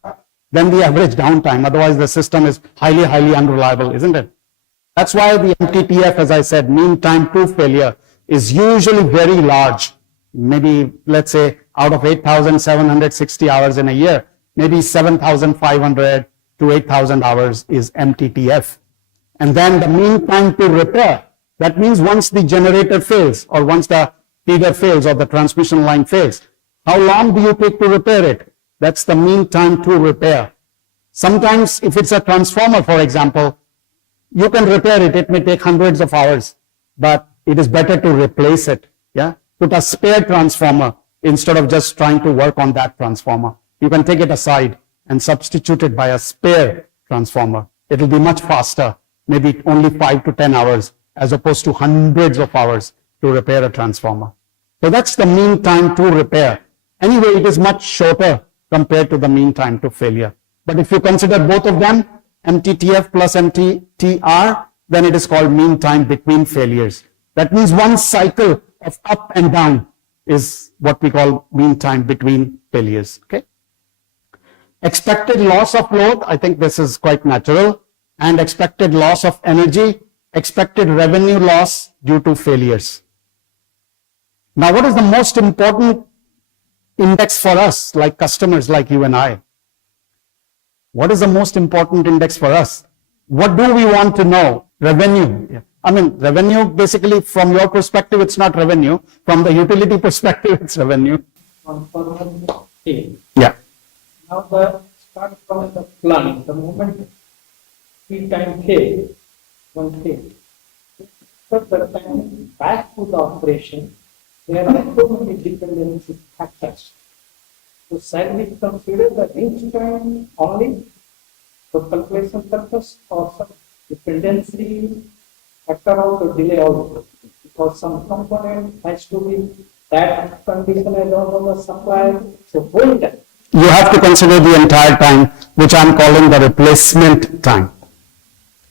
than the average downtime. Otherwise, the system is highly, highly unreliable, isn't it? That's why the MTTF, as I said, mean time to failure, is usually very large. Maybe, let's say, out of 8,760 hours in a year, maybe 7,500 to 8,000 hours is MTTF. And then the mean time to repair, that means once the generator fails or once the feeder fails or the transmission line fails, how long do you take to repair it? That's the mean time to repair. Sometimes if it's a transformer, for example, you can repair it. It may take hundreds of hours, but it is better to replace it. Yeah, put a spare transformer instead of just trying to work on that transformer. You can take it aside and substitute it by a spare transformer. It will be much faster, maybe only 5 to 10 hours as opposed to hundreds of hours to repair a transformer. So that's the mean time to repair. Anyway, it is much shorter compared to the mean time to failure. But if you consider both of them, MTTF plus MTTR, then it is called mean time between failures. That means one cycle of up and down is what we call mean time between failures. Okay. Expected loss of load, I think this is quite natural, and expected loss of energy, expected revenue loss due to failures. Now, what is the most important index for us, like customers like you and I? What is the most important index for us? What do we want to know? Revenue. Yeah. I mean, revenue, basically, from your perspective, it's not revenue. From the utility perspective, it's revenue. Yeah. Now, the start from the plant, the moment P time K, one K, so the time back to the operation, there are so many dependency factors. So, shall we consider the reach time only for calculation purpose or some dependency factor out or delay out? Because some component has to be that condition along the supply. So, whole time. You have to consider the entire time, which I'm calling the replacement time.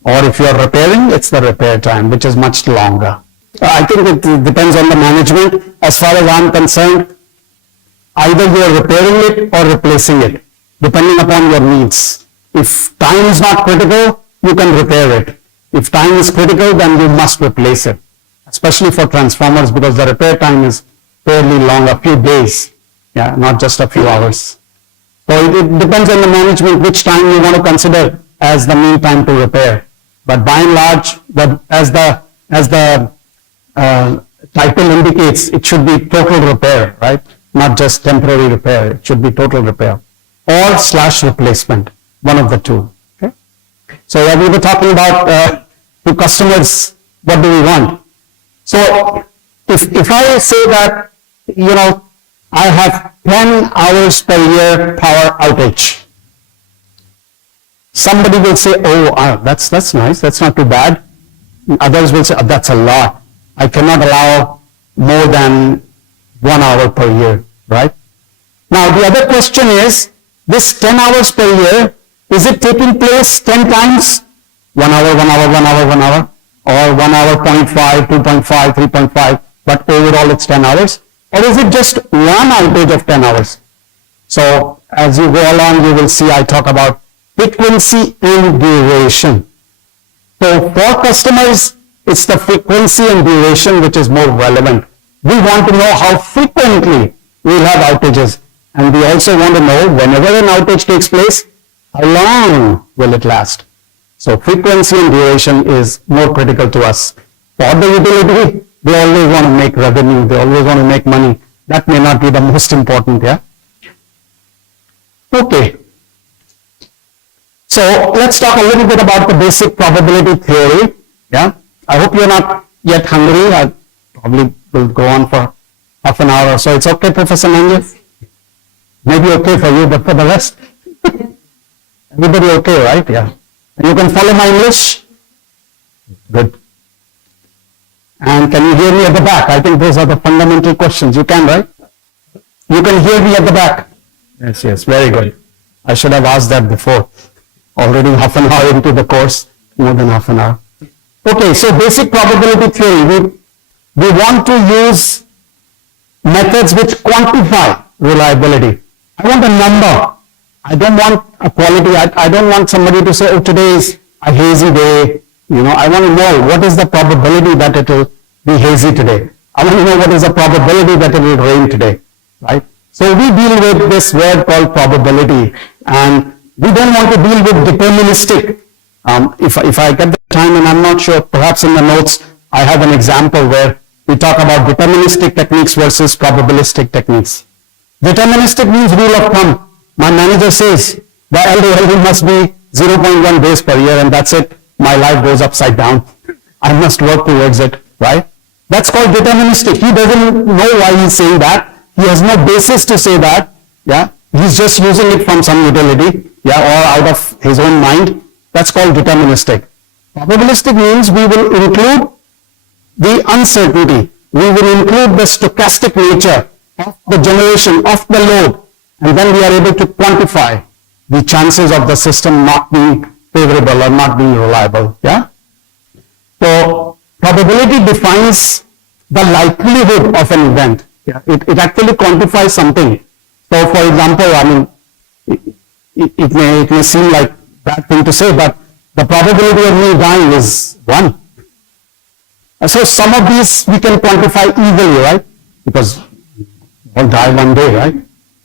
Or if you're repairing, it's the repair time, which is much longer. I think it depends on the management. As far as I'm concerned, either you're repairing it or replacing it, depending upon your needs. If time is not critical, you can repair it. If time is critical, then you must replace it, especially for transformers, because the repair time is fairly long, a few days, yeah, not just a few hours. So it depends on the management which time you want to consider as the mean time to repair. But by and large, as the title indicates, it should be total repair, right? not just temporary repair. It should be total repair or / replacement, one of the two. Okay. So we were talking about to customers, what do we want? So if I say that, I have 10 hours per year power outage, somebody will say, oh, that's nice, that's not too bad. Others will say, that's a lot. I cannot allow more than 1 hour per year, right? Now, the other question is, this 10 hours per year, is it taking place 10 times? 1 hour, 1 hour, 1 hour, 1 hour, or 1 hour, 0.5, 2.5, 3.5, but overall it's 10 hours? Or is it just one outage of 10 hours? So, as you go along, you will see I talk about frequency and duration. So, for customers, it's the frequency and duration which is more relevant. We want to know how frequently we'll have outages. And we also want to know whenever an outage takes place, how long will it last? So frequency and duration is more critical to us. For the utility, they always want to make revenue. They always want to make money. That may not be the most important, yeah? Okay. So let's talk a little bit about the basic probability theory, yeah? I hope you're not yet hungry. I probably will go on for half an hour or so. It's okay, Professor Nangia? Maybe okay for you, but for the rest? Everybody okay, right? Yeah. You can follow my English? Good. And can you hear me at the back? I think those are the fundamental questions. You can, right? You can hear me at the back? Yes, very good. I should have asked that before. Already half an hour into the course, more than half an hour. Okay, so basic probability theory. We want to use methods which quantify reliability. I want a number. I don't want a quality. I don't want somebody to say, oh, today is a hazy day. I want to know what is the probability that it will be hazy today. I want to know what is the probability that it will rain today, right? So we deal with this word called probability, and we don't want to deal with deterministic. If I get the time, and I'm not sure, perhaps in the notes, I have an example where we talk about deterministic techniques versus probabilistic techniques. Deterministic means rule of thumb. My manager says the LDLD must be 0.1 days per year, and that's it. My life goes upside down. I must work towards it, right? That's called deterministic. He doesn't know why he's saying that. He has no basis to say that. Yeah, he's just using it from some utility, yeah, or out of his own mind. That's called deterministic. Probabilistic means we will include the uncertainty. We will include the stochastic nature of the generation of the load, and then we are able to quantify the chances of the system not being favorable or not being reliable. Yeah. So probability defines the likelihood of an event. Yeah. It actually quantifies something. So for example, it may seem like a bad thing to say, but the probability of me dying is 1. So some of these we can quantify easily, right? Because we'll die one day, right?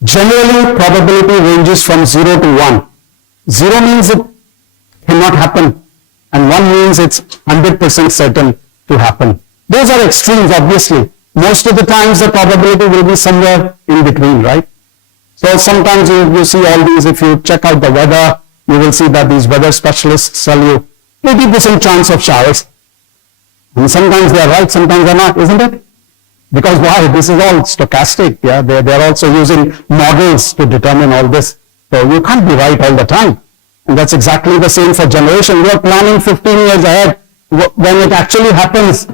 Generally, probability ranges from 0 to 1. 0 means it cannot happen, and 1 means it's 100% certain to happen. Those are extremes, obviously. Most of the times, the probability will be somewhere in between, right? So sometimes you see all these. If you check out the weather, you will see that these weather specialists tell you 80% chance of showers. And sometimes they are right, sometimes they are not, isn't it? Because why? This is all stochastic. Yeah, they're also using models to determine all this. So you can't be right all the time. And that's exactly the same for generation. We are planning 15 years ahead. When it actually happens,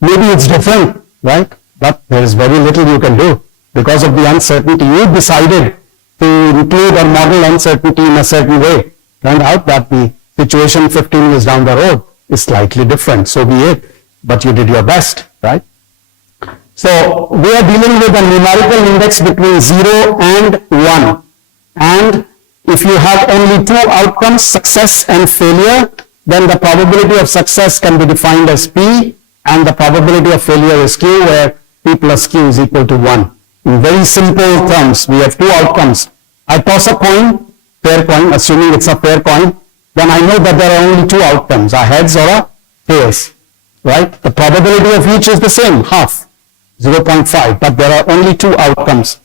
maybe it's different, right? But there is very little you can do because of the uncertainty. You decided to include or model uncertainty in a certain way. Turned out that the situation 15 years down the road is slightly different. So be it. But you did your best, right? So we are dealing with a numerical index between 0 and 1. And if you have only 2 outcomes, success and failure, then the probability of success can be defined as P, and the probability of failure is Q, where P plus Q is equal to 1. In very simple terms, we have 2 outcomes. I toss a coin, fair coin, assuming it's a fair coin, then I know that there are only 2 outcomes, a heads or a tails, right? The probability of each is the same, half. 0.5, but there are only 2 outcomes.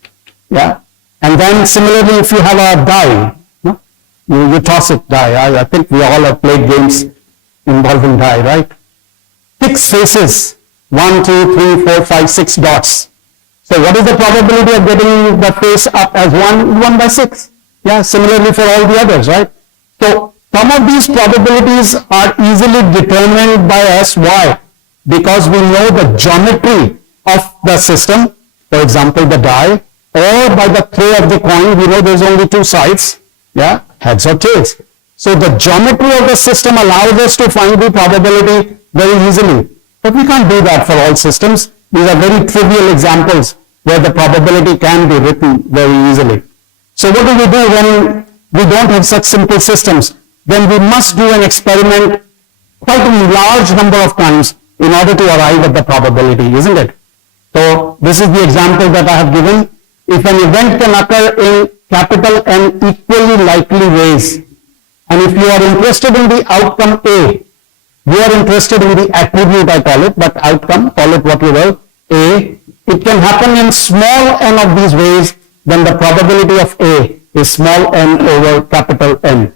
Yeah. And then similarly, if you have a die, no? You toss it die. I think we all have played games involving die, right? 6 faces, 1, 2, 3, 4, 5, 6 dots. So what is the probability of getting the face up as 1? 1 by 6. Yeah, similarly for all the others, right? So some of these probabilities are easily determined by us. Why? Because we know the geometry of the system, for example, the die, or by the throw of the coin, we know there's only 2 sides, yeah, heads or tails. So the geometry of the system allows us to find the probability very easily. But we can't do that for all systems. These are very trivial examples where the probability can be written very easily. So what do we do when we don't have such simple systems? Then we must do an experiment quite a large number of times in order to arrive at the probability, isn't it? So this is the example that I have given. If an event can occur in capital N equally likely ways, and if you are interested in the outcome A, you are interested in the attribute, I call it, but outcome, call it what you will, A, it can happen in small n of these ways, then the probability of A is small n over capital N.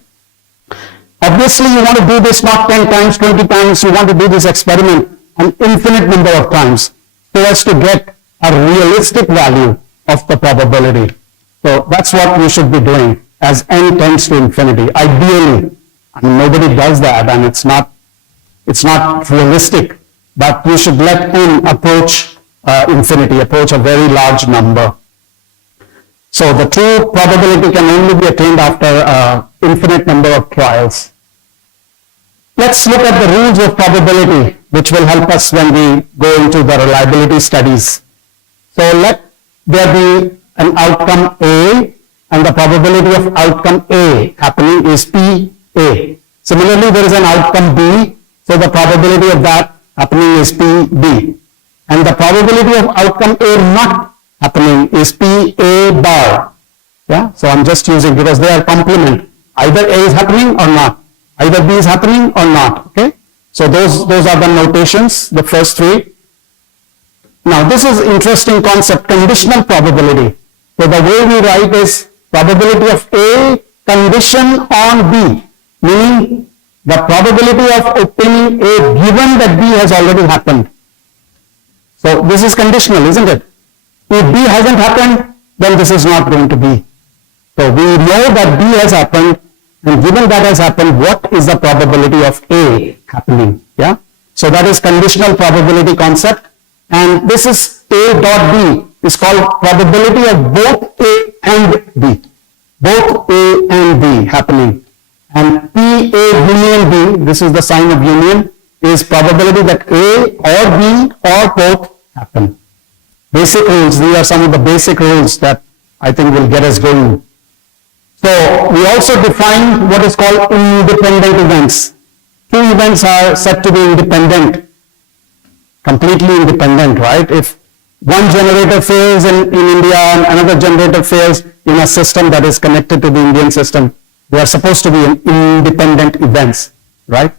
Obviously, you want to do this not 10 times, 20 times, you want to do this experiment an infinite number of times so as to get a realistic value of the probability. So that's what we should be doing as n tends to infinity. Ideally, I mean, nobody does that and it's not realistic, but we should let n approach infinity, approach a very large number. So the true probability can only be attained after infinite number of trials. Let's look at the rules of probability, which will help us when we go into the reliability studies. So let there be an outcome A, and the probability of outcome A happening is PA. Similarly, there is an outcome B, so the probability of that happening is PB. And the probability of outcome A not happening is PA bar. Yeah, so I'm just using because they are complement. Either A is happening or not. Either B is happening or not. Okay, so those are the notations, the first 3. Now this is interesting concept, conditional probability. So the way we write is probability of A condition on B, meaning the probability of obtaining A given that B has already happened. So this is conditional, isn't it? If B hasn't happened, then this is not going to be. So we know that B has happened, and given that has happened, what is the probability of A happening? Yeah. So that is conditional probability concept, and this is A dot B is called probability of both A and B. Both A and B happening. And PA union B, this is the sign of union, is probability that A or B or both happen. Basic rules, these are some of the basic rules that I think will get us going. So we also define what is called independent events. 2 events are said to be independent, completely independent, right? If one generator fails in India and another generator fails in a system that is connected to the Indian system, they are supposed to be independent events, right?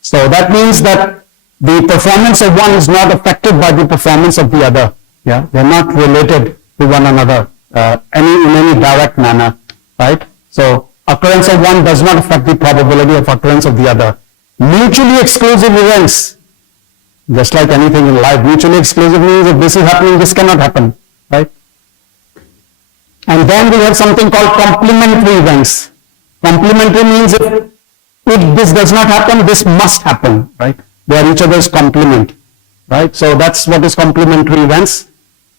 So that means that the performance of one is not affected by the performance of the other. Yeah, they are not related to one another in any direct manner, right? So occurrence of one does not affect the probability of occurrence of the other. Mutually exclusive events, just like anything in life, mutually exclusive means if this is happening, this cannot happen, right? And then we have something called complementary events. Complementary means if this does not happen, this must happen, right? They are each other's complement, right? So that's what is complementary events.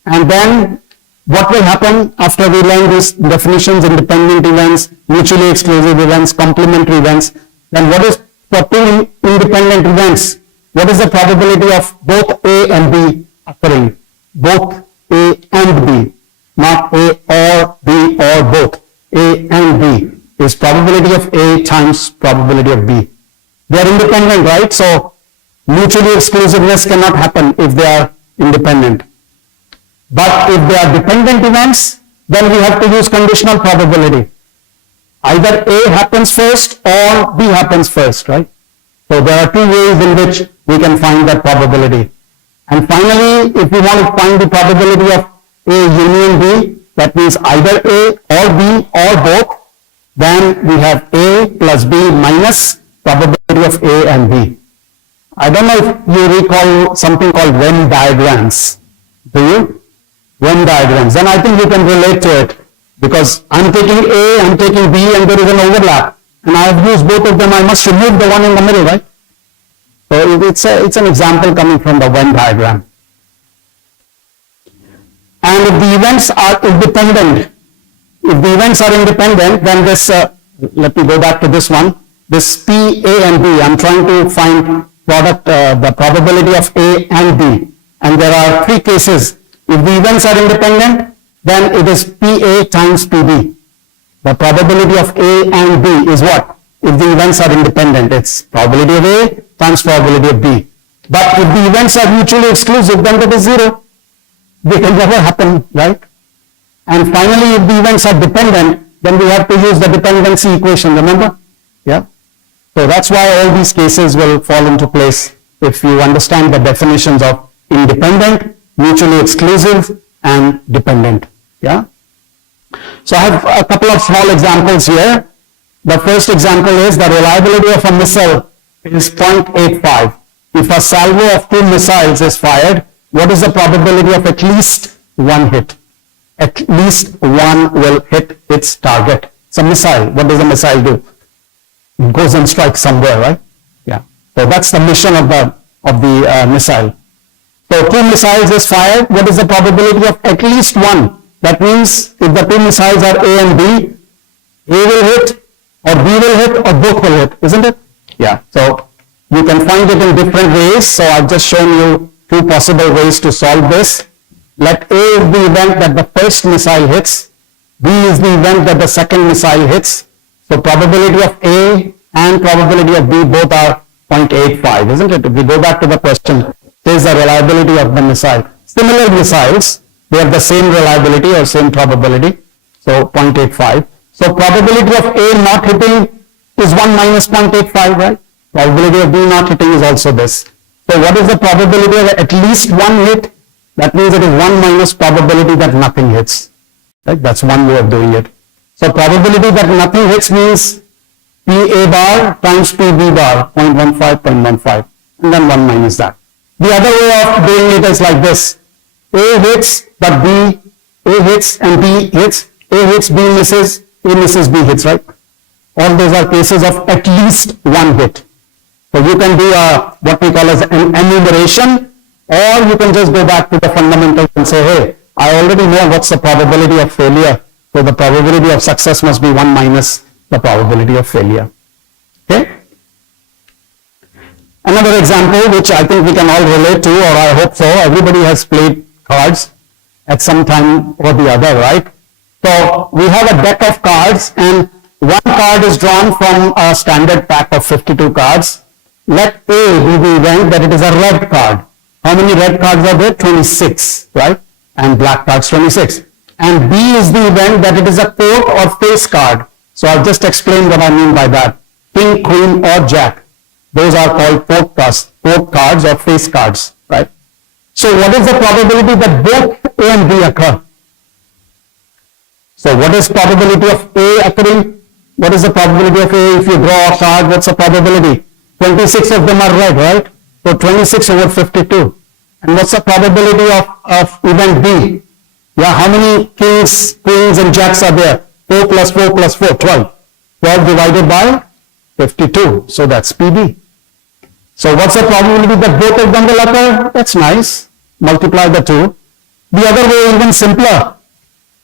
And then what will happen after we learn these definitions, independent events, mutually exclusive events, complementary events, then what is for 2 independent events? What is the probability of both A and B occurring? Both A and B, not A or B or both. A and B is probability of A times probability of B. They are independent, right? So mutually exclusiveness cannot happen if they are independent. But if they are dependent events, then we have to use conditional probability. Either A happens first or B happens first, right? So there are 2 ways in which we can find that probability. And finally, if we want to find the probability of A union B, that means either A or B or both, then we have A plus B minus probability of A and B. I don't know if you recall something called Venn diagrams. Do you? Venn diagrams. Then I think you can relate to it, because I'm taking A, I'm taking B, and there is an overlap. And I have used both of them. I must remove the one in the middle, right? So it's an example coming from the Venn diagram. And if the events are independent, then this, let me go back to this one, this P, A and B, I'm trying to find the probability of A and B. And there are three cases. If the events are independent, then it is PA times PB. The probability of A and B is what? If the events are independent, it's probability of A times probability of B. But if the events are mutually exclusive, then that is zero. They can never happen, right? And finally, if the events are dependent, then we have to use the dependency equation, remember? Yeah. So that's why all these cases will fall into place if you understand the definitions of independent, mutually exclusive, and dependent. Yeah. So I have a couple of small examples here. The first example is the reliability of a missile is 0.85. If a salvo of 2 missiles is fired, what is the probability of at least one hit? At least one will hit its target. It's a missile. What does a missile do? It goes and strikes somewhere, right? Yeah. So that's the mission of the missile. So 2 missiles is fired. What is the probability of at least one? That means if the 2 missiles are A and B, A will hit, or B will hit, or both will hit, isn't it? Yeah. So you can find it in different ways. So I've just shown you 2 possible ways to solve this. Let A is the event that the first missile hits, B is the event that the second missile hits. So probability of A and probability of B both are 0.85, isn't it? If we go back to the question, is the reliability of the missile. Similar missiles, they have the same reliability or same probability, so 0.85. So probability of A not hitting is 1 minus 0.85, right? Probability of B not hitting is also this. So what is the probability of at least one hit? That means it is 1 minus probability that nothing hits. Right? That's one way of doing it. So probability that nothing hits means PA bar times PB bar, 0.15, 0.15, and then 1 minus that. The other way of doing it is like this. A hits, but B, A hits and B hits. A hits, B misses, A misses, B hits, right? All those are cases of at least one hit. So you can do what we call as an enumeration, or you can just go back to the fundamentals and say, hey, I already know what's the probability of failure. So the probability of success must be 1 minus the probability of failure. Okay? Another example, which I think we can all relate to, or I hope so, everybody has played cards at some time or the other, right? So we have a deck of cards, and one card is drawn from a standard pack of 52 cards. Let A be the event that it is a red card. How many red cards are there? 26, right? And black cards 26. And B is the event that it is a court or face card. So I'll just explain what I mean by that. King, queen, or jack. Those are called court cards or face cards, right? So what is the probability that both A and B occur? So what is probability of A occurring? What is the probability of A if you draw a card? What's the probability? 26 of them are red, right? So 26 over 52. And what's the probability of event B? Yeah, how many kings, queens, and jacks are there? 4 plus 4 plus 4, 12. 12 divided by 52. So that's PB. So what's the probability that both of them will occur? That's nice. Multiply the 2. The other way, even simpler.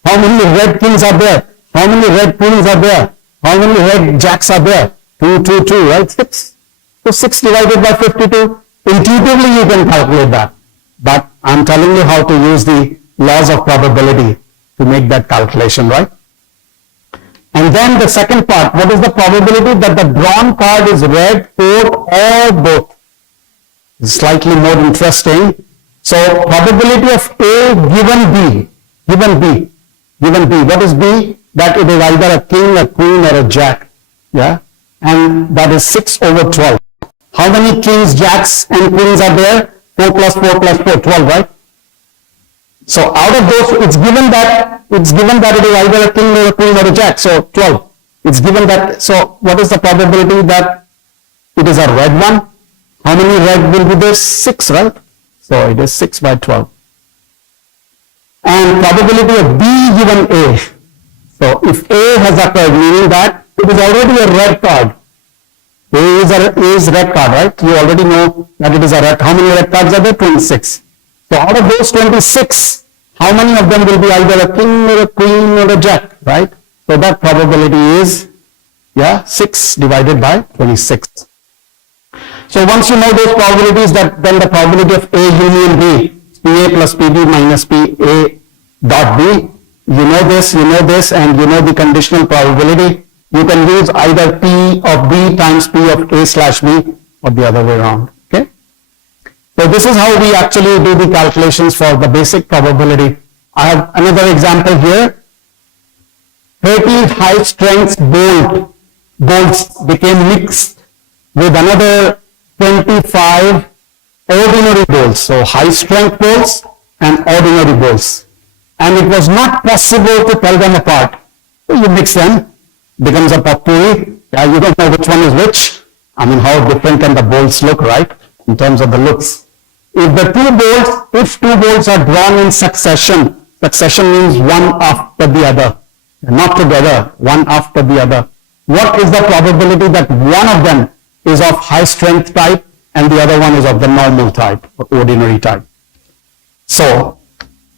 How many red kings are there? How many red queens are there? How many red jacks are there? 2, 2, 2, right? 6. So 6 divided by 52. Intuitively you can calculate that. But I'm telling you how to use the laws of probability to make that calculation, right? And then the second part, what is the probability that the drawn card is red, court, or both? It's slightly more interesting. So probability of A given B, what is B? That it is either a king, a queen, or a jack. Yeah, and that is 6 over 12. How many kings, jacks, and queens are there? 4 plus 4 plus 4, 12, right? So out of those, it's given that it is either a king or a queen or a jack. So 12. It's given that. So what is the probability that it is a red one? How many red will be there? 6, right? So it is 6 by 12. And probability of B given A. So if A has occurred, meaning that it is already a red card. A is red card, right? You already know that it is a red. How many red cards are there? 26. So out of those 26, how many of them will be either a king or a queen or a jack, right? So that probability is, 6 divided by 26. So once you know those probabilities, then the probability of A union B, PA plus PB minus PA dot B, you know this, and you know the conditional probability. You can use either P of B times P of A slash B or the other way around. Okay. So this is how we actually do the calculations for the basic probability. I have another example here. 30 high strength bolts became mixed with another 25 ordinary bolts. So high strength bolts and ordinary bolts. And it was not possible to tell them apart. So you mix them, becomes a potpourri. Yeah, you don't know which one is which. I mean, how different can the bolts look, right? In terms of the looks. If two bolts are drawn in succession means one after the other, not together, one after the other. What is the probability that one of them is of high strength type and the other one is of the normal type or ordinary type? So,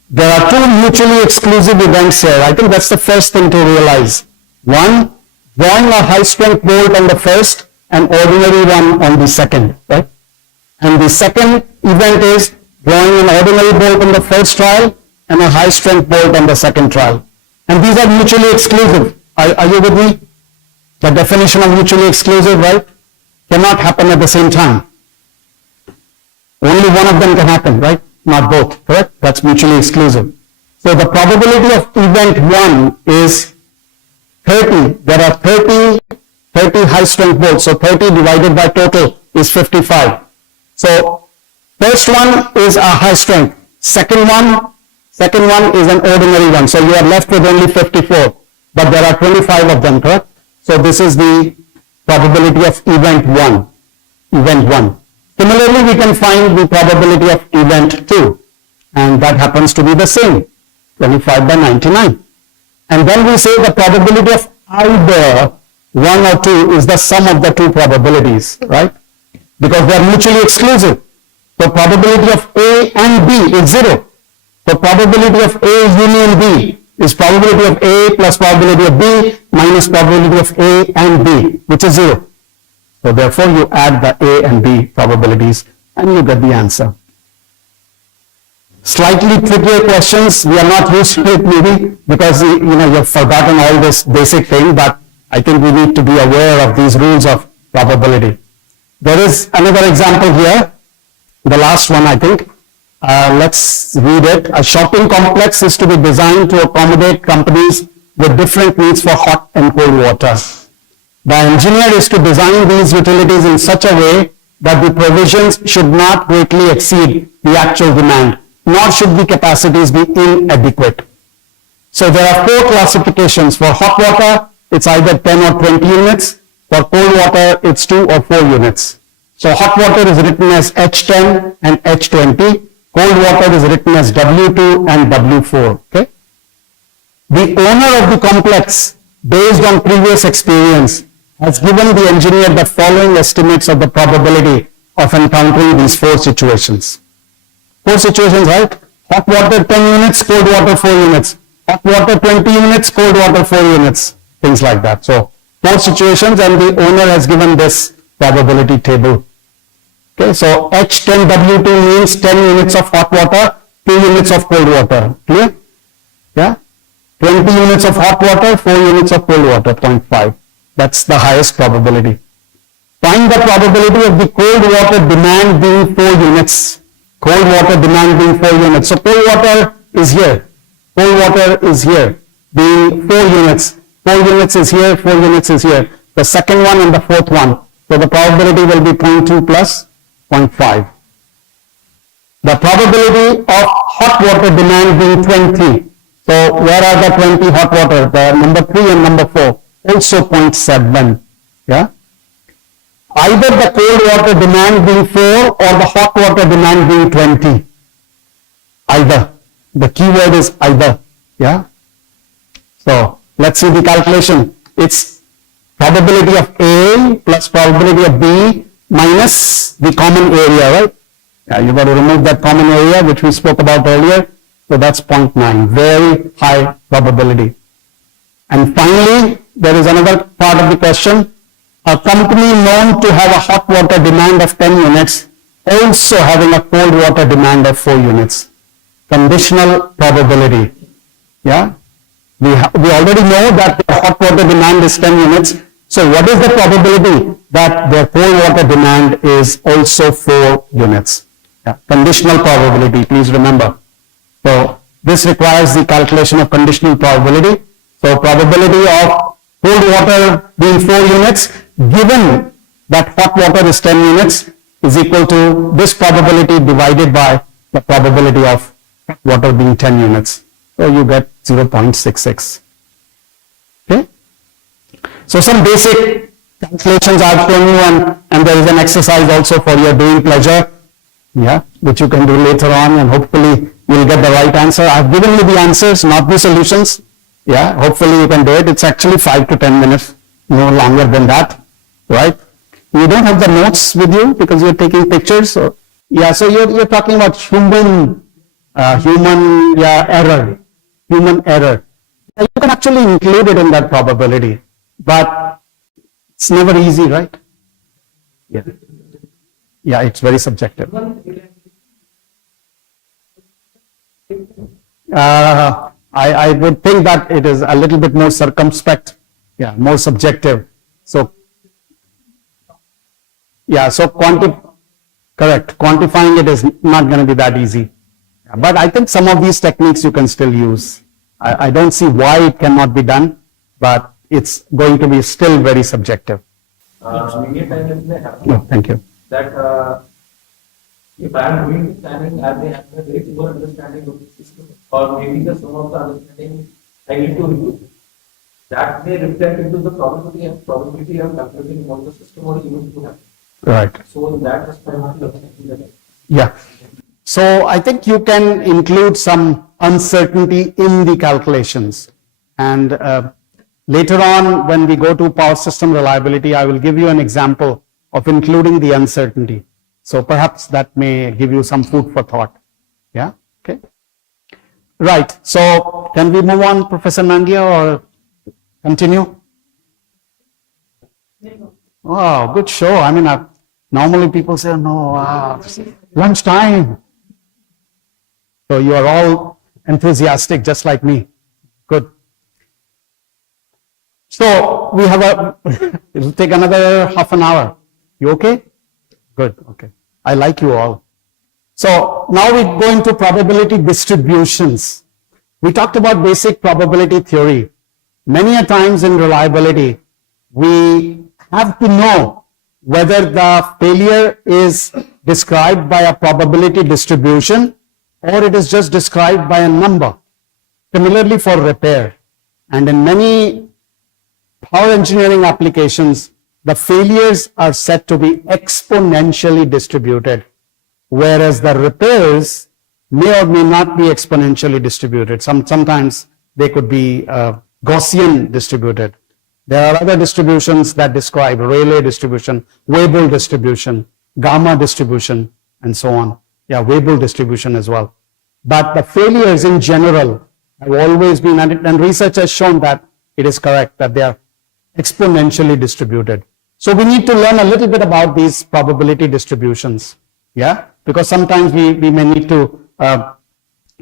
there are two mutually exclusive events here. I think that's the first thing to realize. One, drawing a high strength bolt on the first and ordinary one on the second, right? And the second event is drawing an ordinary bolt on the first trial and a high strength bolt on the second trial. And these are mutually exclusive. Are you with me? The definition of mutually exclusive, right? Cannot happen at the same time. Only one of them can happen, right? Not both, correct? That's mutually exclusive. So the probability of event 1 is 30. There are 30 high strength bolts. So 30 divided by total is 55. So first one is a high strength. Second one is an ordinary one. So you are left with only 54. But there are 25 of them, correct? So this is the probability of event 1. Similarly, we can find the probability of event 2. And that happens to be the same, 25 by 99. And then we say the probability of either 1 or 2 is the sum of the two probabilities, right? Because they are mutually exclusive. So probability of A and B is 0. The probability of A union B is probability of A plus probability of B minus probability of A and B, which is 0. So therefore you add the A and B probabilities and you get the answer. Slightly trickier questions, we are not used to it maybe because you've forgotten all this basic thing, but I think we need to be aware of these rules of probability. There is another example here, the last one I think. Let's read it. A shopping complex is to be designed to accommodate companies with different needs for hot and cold water. The engineer is to design these utilities in such a way that the provisions should not greatly exceed the actual demand, nor should the capacities be inadequate. So there are 4 classifications. For hot water, it's either 10 or 20 units. For cold water, it's 2 or 4 units. So hot water is written as H10 and H20. Cold water is written as W2 and W4. Okay? The owner of the complex, based on previous experience, has given the engineer the following estimates of the probability of encountering these 4 situations. 4 situations, right? Hot water 10 units, cold water 4 units. Hot water 20 units, cold water 4 units. Things like that. So 4 situations and the owner has given this probability table. Okay, so H10W2 means 10 units of hot water, 2 units of cold water. Clear? Yeah? 20 units of hot water, 4 units of cold water, 0.5. That's the highest probability. Find the probability of the cold water demand being 4 units. Cold water demand being 4 units. So cold water is here. Cold water is here, being 4 units. 4 units is here, 4 units is here. The second one and the fourth one. So the probability will be 0.2 plus 0.5. the probability of hot water demand being 20. So where are the 20 hot water? The number 3 and number 4, also 0.7. Yeah. Either the cold water demand being 4 or the hot water demand being 20. Either. The keyword is either. Yeah. So let's see the calculation. It's probability of A plus probability of B minus the common area, right? Yeah, you got to remove that common area which we spoke about earlier. So that's 0.9. Very high probability. And finally, there is another part of the question. A company known to have a hot water demand of 10 units, also having a cold water demand of 4 units. Conditional probability. Yeah. We already know that the hot water demand is 10 units. So what is the probability that their cold water demand is also 4 units? Yeah. Conditional probability, please remember. So this requires the calculation of conditional probability. So probability of cold water being 4 units given that hot water is 10 units is equal to this probability divided by the probability of hot water being 10 units. So you get 0.66. Okay. So some basic calculations I've shown you, and there is an exercise also for your doing pleasure. Yeah, which you can do later on, and hopefully you'll get the right answer. I've given you the answers, not the solutions. Yeah, hopefully you can do it. It's actually 5 to 10 minutes, no longer than that, right? You don't have the notes with you because you're taking pictures. So, yeah, so you're talking about human error. You can actually include it in that probability, but it's never easy, right? Yeah. Yeah, it's very subjective. I would think that it is a little bit more circumspect, yeah, more subjective. So, yeah, so quantifying it is not going to be that easy. But I think some of these techniques you can still use. I don't see why it cannot be done, but it's going to be still very subjective. No, thank you. That if I am doing the planning, I may have a very poor understanding of the system, or maybe the some of the understanding I need to review. That may reflect into the probability of calculating what the system or even to have. Right. So in that respect, yeah. So I think you can include some uncertainty in the calculations, and later on when we go to power system reliability, I will give you an example of including the uncertainty. So perhaps that may give you some food for thought. Yeah, okay. Right, so can we move on, Professor Nangia, or continue? Oh, good show. I mean, normally people say, no, lunch time. So you are all enthusiastic, just like me. Good. So we have it'll take another half an hour. You okay? Good, okay. I like you all. So now we go into probability distributions. We talked about basic probability theory. Many a times in reliability, we have to know whether the failure is described by a probability distribution or it is just described by a number. Similarly for repair. And in many power engineering applications, the failures are said to be exponentially distributed, whereas the repairs may or may not be exponentially distributed. Sometimes they could be Gaussian distributed. There are other distributions that describe Rayleigh distribution, Weibull distribution, Gamma distribution, and so on. Yeah, Weibull distribution as well. But the failures in general have always been, and research has shown that it is correct, that they are exponentially distributed. So we need to learn a little bit about these probability distributions, yeah, because sometimes we may need to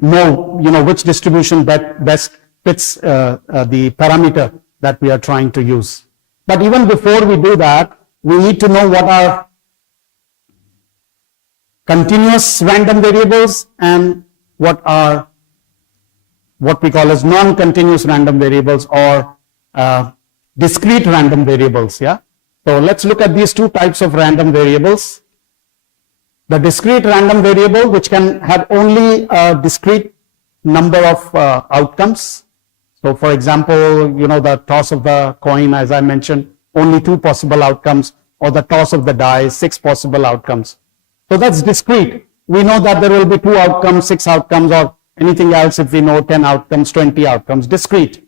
know, which distribution best fits the parameter that we are trying to use. But even before we do that, we need to know what are continuous random variables and what are what we call as non-continuous random variables or discrete random variables, yeah. So let's look at these two types of random variables. The discrete random variable, which can have only a discrete number of outcomes. So for example, the toss of the coin, as I mentioned, only 2 possible outcomes, or the toss of the die, 6 possible outcomes. So that's discrete. We know that there will be 2 outcomes, 6 outcomes, or anything else if we know 10 outcomes, 20 outcomes, discrete.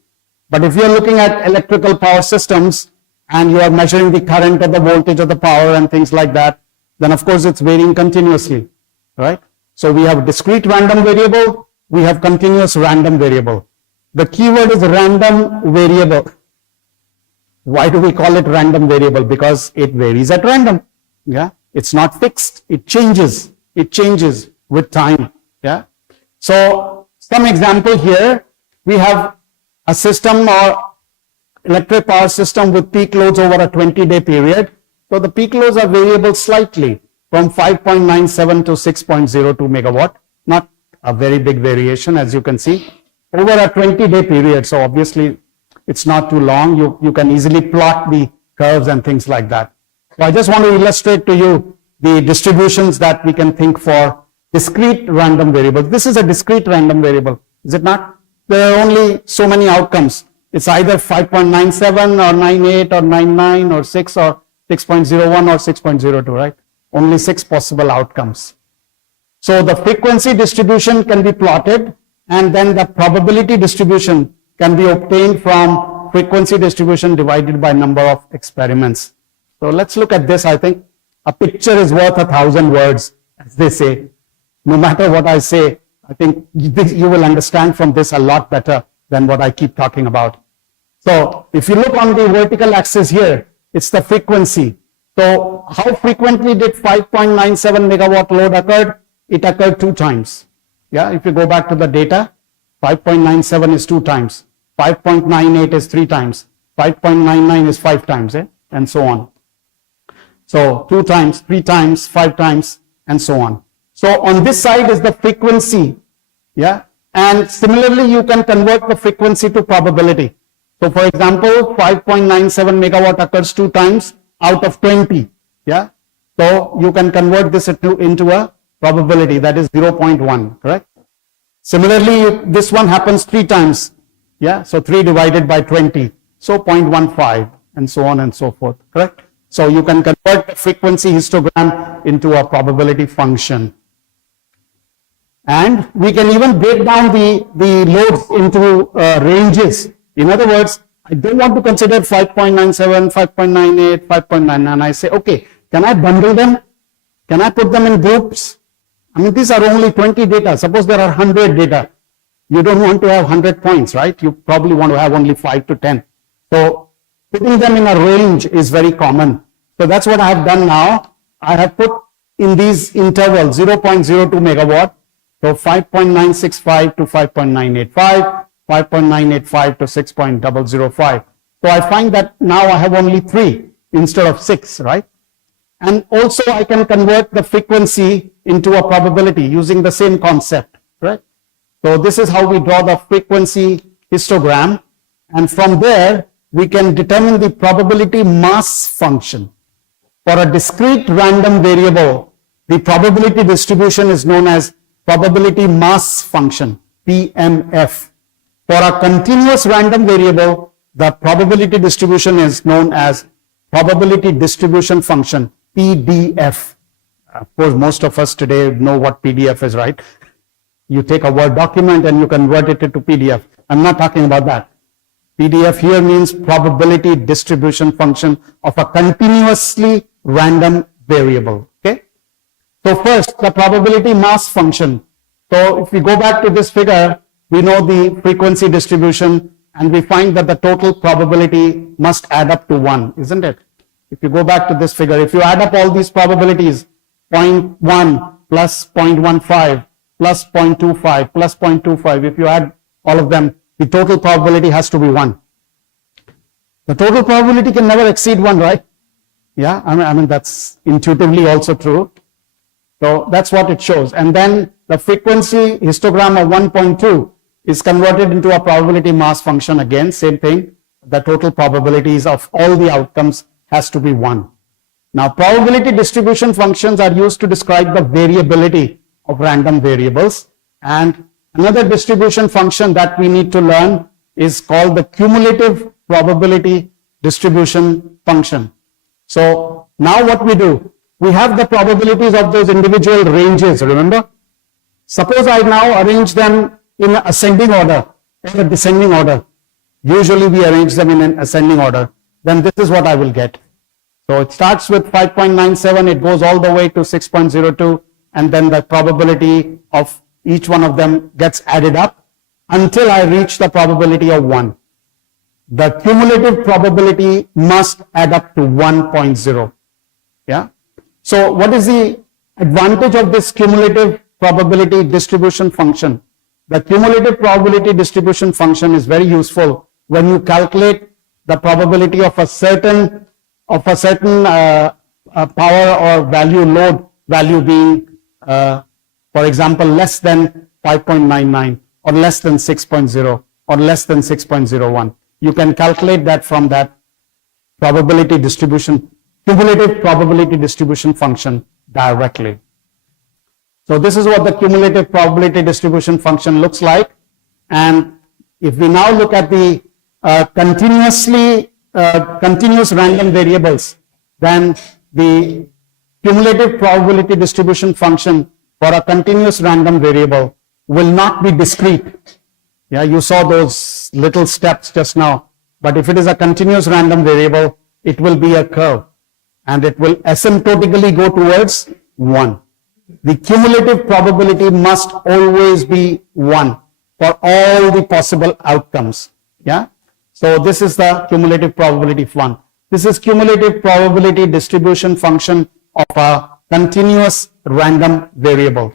But if you're looking at electrical power systems and you are measuring the current or the voltage or the power and things like that, then of course it's varying continuously, right? So we have discrete random variable, we have continuous random variable. The keyword is random variable. Why do we call it random variable? Because it varies at random. Yeah, it's not fixed. It changes. It changes with time. Yeah. So some example here, we have a system or electric power system with peak loads over a 20-day period. So the peak loads are variable slightly from 5.97 to 6.02 megawatt. Not a very big variation, as you can see, over a 20-day period. So obviously it's not too long. You can easily plot the curves and things like that. So I just want to illustrate to you the distributions that we can think for discrete random variables. This is a discrete random variable, is it not? There are only so many outcomes. It's either 5.97 or 98 or 99 or 6 or 6.01 or 6.02, right? Only 6 possible outcomes. So the frequency distribution can be plotted, and then the probability distribution can be obtained from frequency distribution divided by number of experiments. So let's look at this. I think a picture is worth 1,000 words, as they say. No matter what I say, I think you will understand from this a lot better than what I keep talking about. So if you look on the vertical axis here, it's the frequency. So how frequently did 5.97 megawatt load occur? It occurred 2 times. Yeah, if you go back to the data, 5.97 is 2 times. 5.98 is 3 times. 5.99 is 5 times, and so on. So 2 times, 3 times, 5 times, and so on. So on this side is the frequency, yeah, and similarly you can convert the frequency to probability. So for example, 5.97 megawatt occurs 2 times out of 20, yeah. So you can convert this into a probability, that is 0.1, correct? Similarly, this one happens 3 times, yeah, so 3 divided by 20, so 0.15, and so on and so forth, correct? So you can convert the frequency histogram into a probability function. And we can even break down the loads into ranges. In other words, I don't want to consider 5.97, 5.98, 5.99. I say, okay, can I bundle them? Can I put them in groups? I mean, these are only 20 data. Suppose there are 100 data. You don't want to have 100 points, right? You probably want to have only 5 to 10. So putting them in a range is very common. So that's what I have done now. I have put in these intervals 0.02 megawatt. So 5.965 to 5.985, 5.985 to 6.005. So I find that now I have only 3 instead of 6, right? And also I can convert the frequency into a probability using the same concept, right? So this is how we draw the frequency histogram. And from there, we can determine the probability mass function. For a discrete random variable, the probability distribution is known as probability mass function, PMF. For a continuous random variable, the probability distribution is known as probability distribution function, PDF. Of course, most of us today know what PDF is, right? You take a Word document and you convert it into PDF. I'm not talking about that. PDF here means probability distribution function of a continuously random variable. Okay. So first, the probability mass function. So if we go back to this figure, we know the frequency distribution and we find that the total probability must add up to 1, isn't it? If you go back to this figure, if you add up all these probabilities, 0.1 plus 0.15 plus 0.25 plus 0.25, if you add all of them, the total probability has to be 1. The total probability can never exceed 1, right? Yeah, I mean that's intuitively also true. So that's what it shows. And then the frequency histogram of 1.2 is converted into a probability mass function again, same thing. The total probabilities of all the outcomes has to be 1. Now, probability distribution functions are used to describe the variability of random variables. And another distribution function that we need to learn is called the cumulative probability distribution function. So now what we do, we have the probabilities of those individual ranges, remember? Suppose I now arrange them in an ascending order or a descending order. Usually we arrange them in an ascending order. Then this is what I will get. So it starts with 5.97, it goes all the way to 6.02, and then the probability of each one of them gets added up until I reach the probability of 1. The cumulative probability must add up to 1.0. Yeah. So what is the advantage of this cumulative probability distribution function? The cumulative probability distribution function is very useful when you calculate the probability of a certain power or value, load value being, for example, less than 5.99 or less than 6.0 or less than 6.01. You can calculate that from that probability distribution, cumulative probability distribution function directly. So this is what the cumulative probability distribution function looks like. And if we now look at the continuous random variables, then the cumulative probability distribution function for a continuous random variable will not be discrete. Yeah, you saw those little steps just now. But if it is a continuous random variable, it will be a curve and it will asymptotically go towards 1. The cumulative probability must always be 1 for all the possible outcomes. Yeah. So this is the cumulative probability of 1. This is cumulative probability distribution function of a continuous random variable.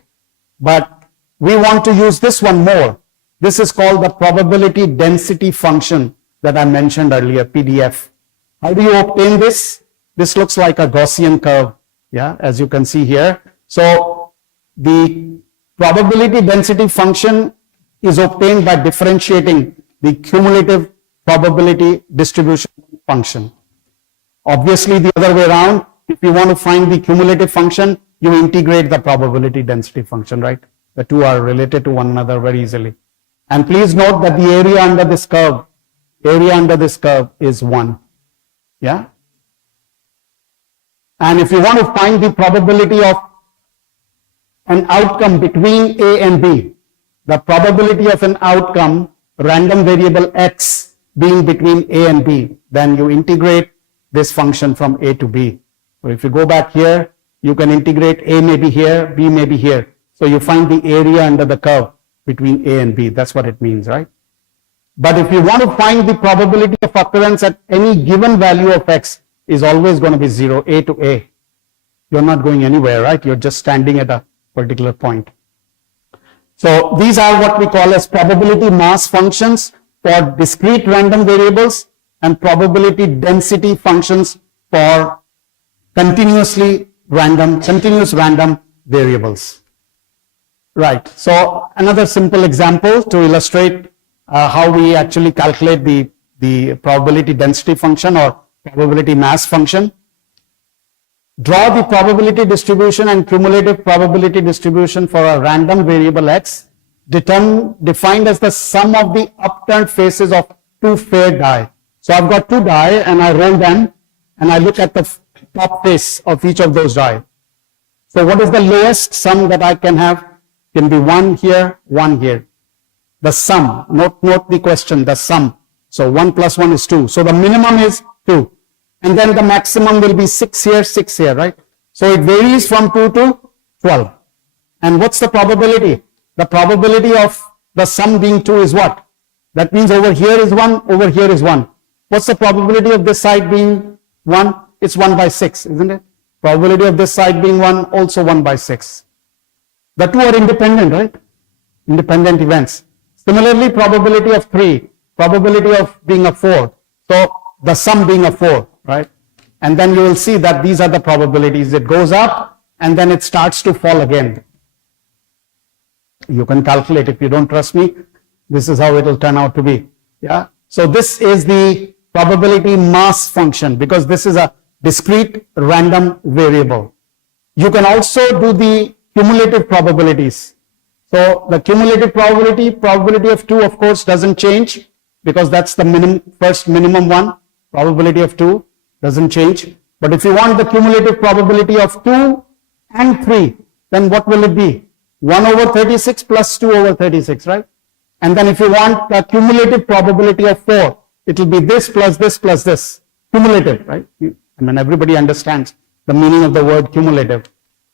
But we want to use this one more. This is called the probability density function that I mentioned earlier, PDF. How do you obtain this? This looks like a Gaussian curve, yeah, as you can see here. So the probability density function is obtained by differentiating the cumulative probability distribution function. Obviously, the other way around, if you want to find the cumulative function, you integrate the probability density function, right? The two are related to one another very easily. And please note that the area under this curve is 1. Yeah. And if you want to find the probability of an outcome between A and B, the probability of an outcome, random variable X being between A and B, then you integrate this function from A to B. So if you go back here, you can integrate A may be here, B may be here. So you find the area under the curve between A and B. That's what it means, right? But if you want to find the probability of occurrence at any given value of X is always going to be 0, A to A. You're not going anywhere, right? You're just standing at a particular point. So these are what we call as probability mass functions for discrete random variables and probability density functions for continuous random variables. Right. So another simple example to illustrate how we actually calculate the probability density function or probability mass function. Draw the probability distribution and cumulative probability distribution for a random variable X defined as the sum of the upturned faces of two fair die. So I've got two die and I roll them and I look at the top face of each of those die. So what is the lowest sum that I can have? Can be 1 here, 1 here. The sum, note the question, the sum. So 1 plus 1 is 2. So the minimum is 2. And then the maximum will be 6 here, 6 here, right? So it varies from 2 to 12. And what's the probability? The probability of the sum being 2 is what? That means over here is 1, over here is 1. What's the probability of this side being 1? It's 1 by 6, isn't it? Probability of this side being 1, also 1 by 6. The two are independent, right? Independent events. Similarly, probability of 3, probability of being a 4. So the sum being a 4, right? And then you will see that these are the probabilities. It goes up and then it starts to fall again. You can calculate. If you don't trust me, this is how it will turn out to be. Yeah. So this is the probability mass function because this is a discrete random variable. You can also do the cumulative probabilities. So the cumulative probability of 2, of course, doesn't change because that's the first minimum one. Probability of 2 doesn't change. But if you want the cumulative probability of 2 and 3, then what will it be? 1 over 36 plus 2 over 36, right? And then if you want the cumulative probability of 4, it will be this plus this plus this. Cumulative, right? I mean, everybody understands the meaning of the word cumulative.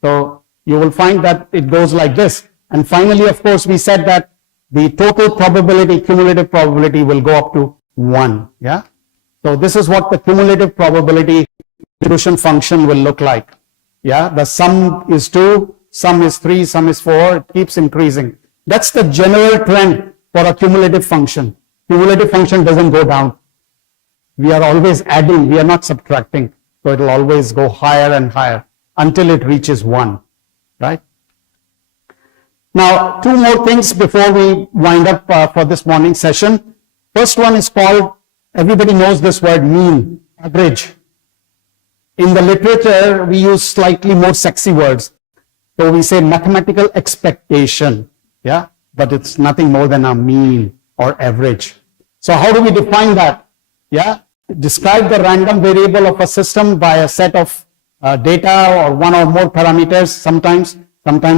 So you will find that it goes like this. And finally, of course, we said that the total probability, cumulative probability, will go up to 1. Yeah. So this is what the cumulative probability distribution function will look like. Yeah. The sum is 2, sum is 3, sum is 4. It keeps increasing. That's the general trend for a cumulative function. Cumulative function doesn't go down. We are always adding. We are not subtracting. So it will always go higher and higher until it reaches 1. Right? Now, 2 more things before we wind up for this morning session. First one is called, everybody knows this word, mean, average. In the literature, we use slightly more sexy words. So we say mathematical expectation, yeah, but it's nothing more than a mean or average. So how do we define that? Yeah, describe the random variable of a system by a set of data or one or more parameters. Sometimes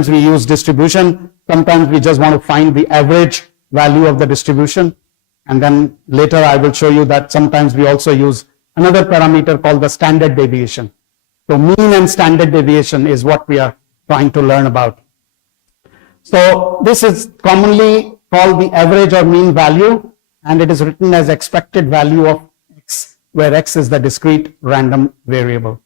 we use distribution. Sometimes we just want to find the average value of the distribution. And then later I will show you that sometimes we also use another parameter called the standard deviation. So mean and standard deviation is what we are trying to learn about. So this is commonly called the average or mean value, and it is written as expected value of x, where x is the discrete random variable.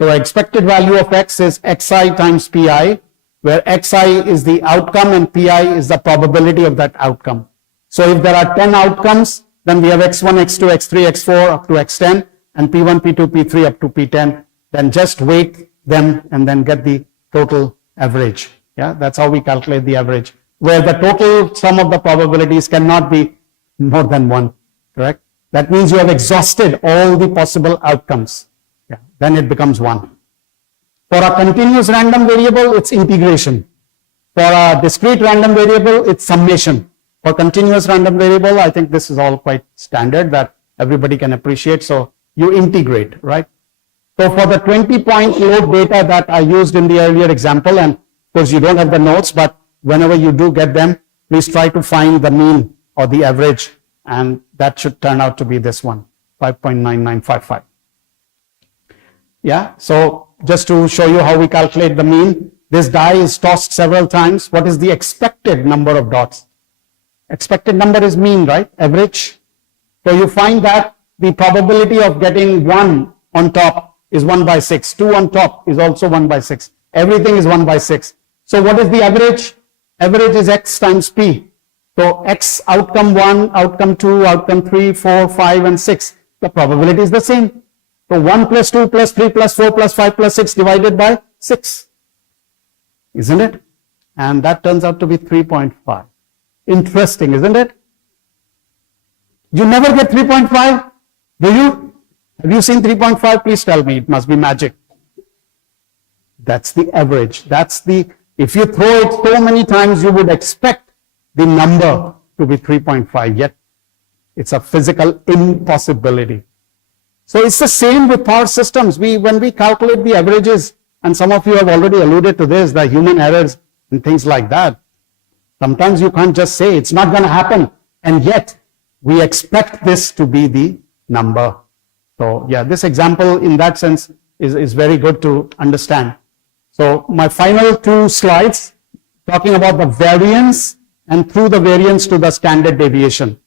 So expected value of x is xi times pi, where xi is the outcome and pi is the probability of that outcome. So if there are 10 outcomes, then we have x1, x2, x3, x4 up to x10, and p1, p2, p3 up to p10. Then just weight them and then get the total average. Yeah, that's how we calculate the average, where the total sum of the probabilities cannot be more than 1, correct? That means you have exhausted all the possible outcomes. Yeah, then it becomes 1. For a continuous random variable, it's integration. For a discrete random variable, it's summation. For continuous random variable, I think this is all quite standard that everybody can appreciate. So you integrate, right? So for the 20-point load data that I used in the earlier example, and of course you don't have the notes, but whenever you do get them, please try to find the mean or the average, and that should turn out to be this one, 5.9955. Yeah, so just to show you how we calculate the mean, this die is tossed several times. What is the expected number of dots? Expected number is mean, right? Average. So you find that the probability of getting 1 on top is 1 by 6. 2 on top is also 1 by 6. Everything is 1 by 6. So what is the average? Average is x times p. So x outcome 1, outcome 2, outcome 3, 4, 5, and 6. The probability is the same. So 1 plus 2 plus 3 plus 4 plus 5 plus 6 divided by 6. Isn't it? And that turns out to be 3.5. Interesting, isn't it? You never get 3.5? Do you? Have you seen 3.5? Please tell me. It must be magic. That's the average. That's the, if you throw it so many times, you would expect the number to be 3.5, yet it's a physical impossibility. So it's the same with power systems. When we calculate the averages, and some of you have already alluded to this, the human errors and things like that. Sometimes you can't just say it's not going to happen, and yet we expect this to be the number. So yeah, this example in that sense is very good to understand. So my final 2 slides talking about the variance and through the variance to the standard deviation.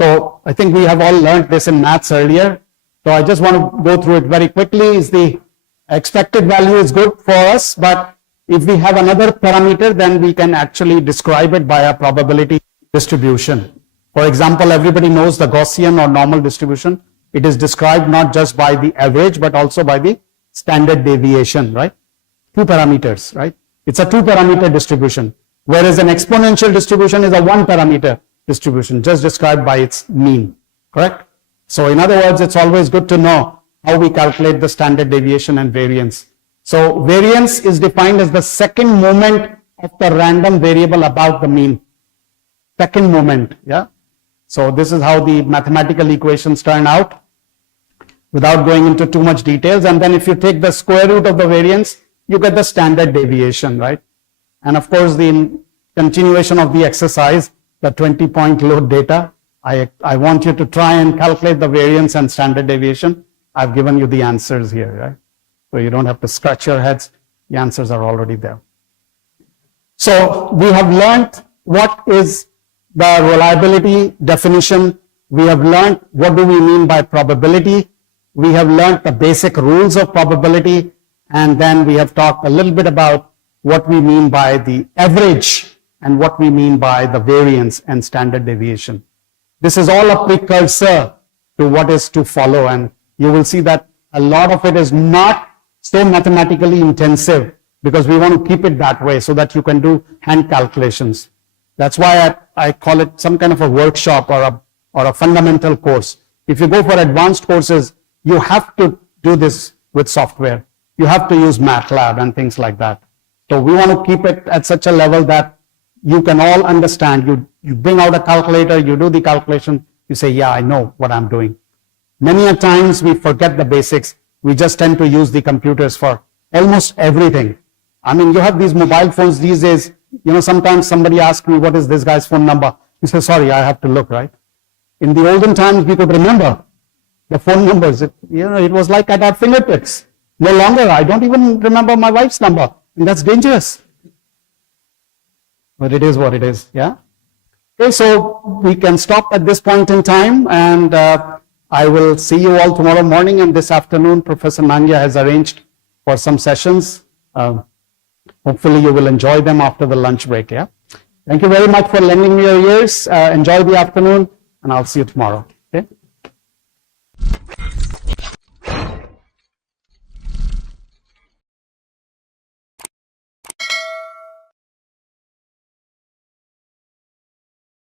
So I think we have all learned this in maths earlier. So I just want to go through it very quickly. Is the expected value is good for us, but if we have another parameter, then we can actually describe it by a probability distribution. For example, everybody knows the Gaussian or normal distribution. It is described not just by the average, but also by the standard deviation, right? 2 parameters, right? It's a 2-parameter distribution, whereas an exponential distribution is a 1-parameter distribution, just described by its mean, correct? So in other words, it's always good to know how we calculate the standard deviation and variance. So variance is defined as the second moment of the random variable above the mean. Second moment, yeah. So this is how the mathematical equations turn out without going into too much details. And then if you take the square root of the variance, you get the standard deviation, right? And of course, the continuation of the exercise, the 20-point load data, I want you to try and calculate the variance and standard deviation. I've given you the answers here, right? So you don't have to scratch your heads. The answers are already there. So we have learned what is the reliability definition. We have learned what do we mean by probability. We have learned the basic rules of probability. And then we have talked a little bit about what we mean by the average and what we mean by the variance and standard deviation. This is all a precursor to what is to follow, and you will see that a lot of it is not so mathematically intensive because we want to keep it that way so that you can do hand calculations. That's why I call it some kind of a workshop or a fundamental course. If you go for advanced courses, you have to do this with software. You have to use MATLAB and things like that. So we want to keep it at such a level that you can all understand. You bring out a calculator, you do the calculation, you say, yeah, I know what I'm doing. Many a times we forget the basics. We just tend to use the computers for almost everything. I mean, you have these mobile phones these days. You know, sometimes somebody asks me, what is this guy's phone number? You say, sorry, I have to look, right? In the olden times, we could remember the phone numbers. It was like at our fingertips. No longer, I don't even remember my wife's number. And that's dangerous. But it is what it is, yeah? Okay, so we can stop at this point in time, and I will see you all tomorrow morning, and this afternoon Professor Nangia has arranged for some sessions. Hopefully you will enjoy them after the lunch break, yeah? Thank you very much for lending me your ears. Enjoy the afternoon, and I'll see you tomorrow, okay?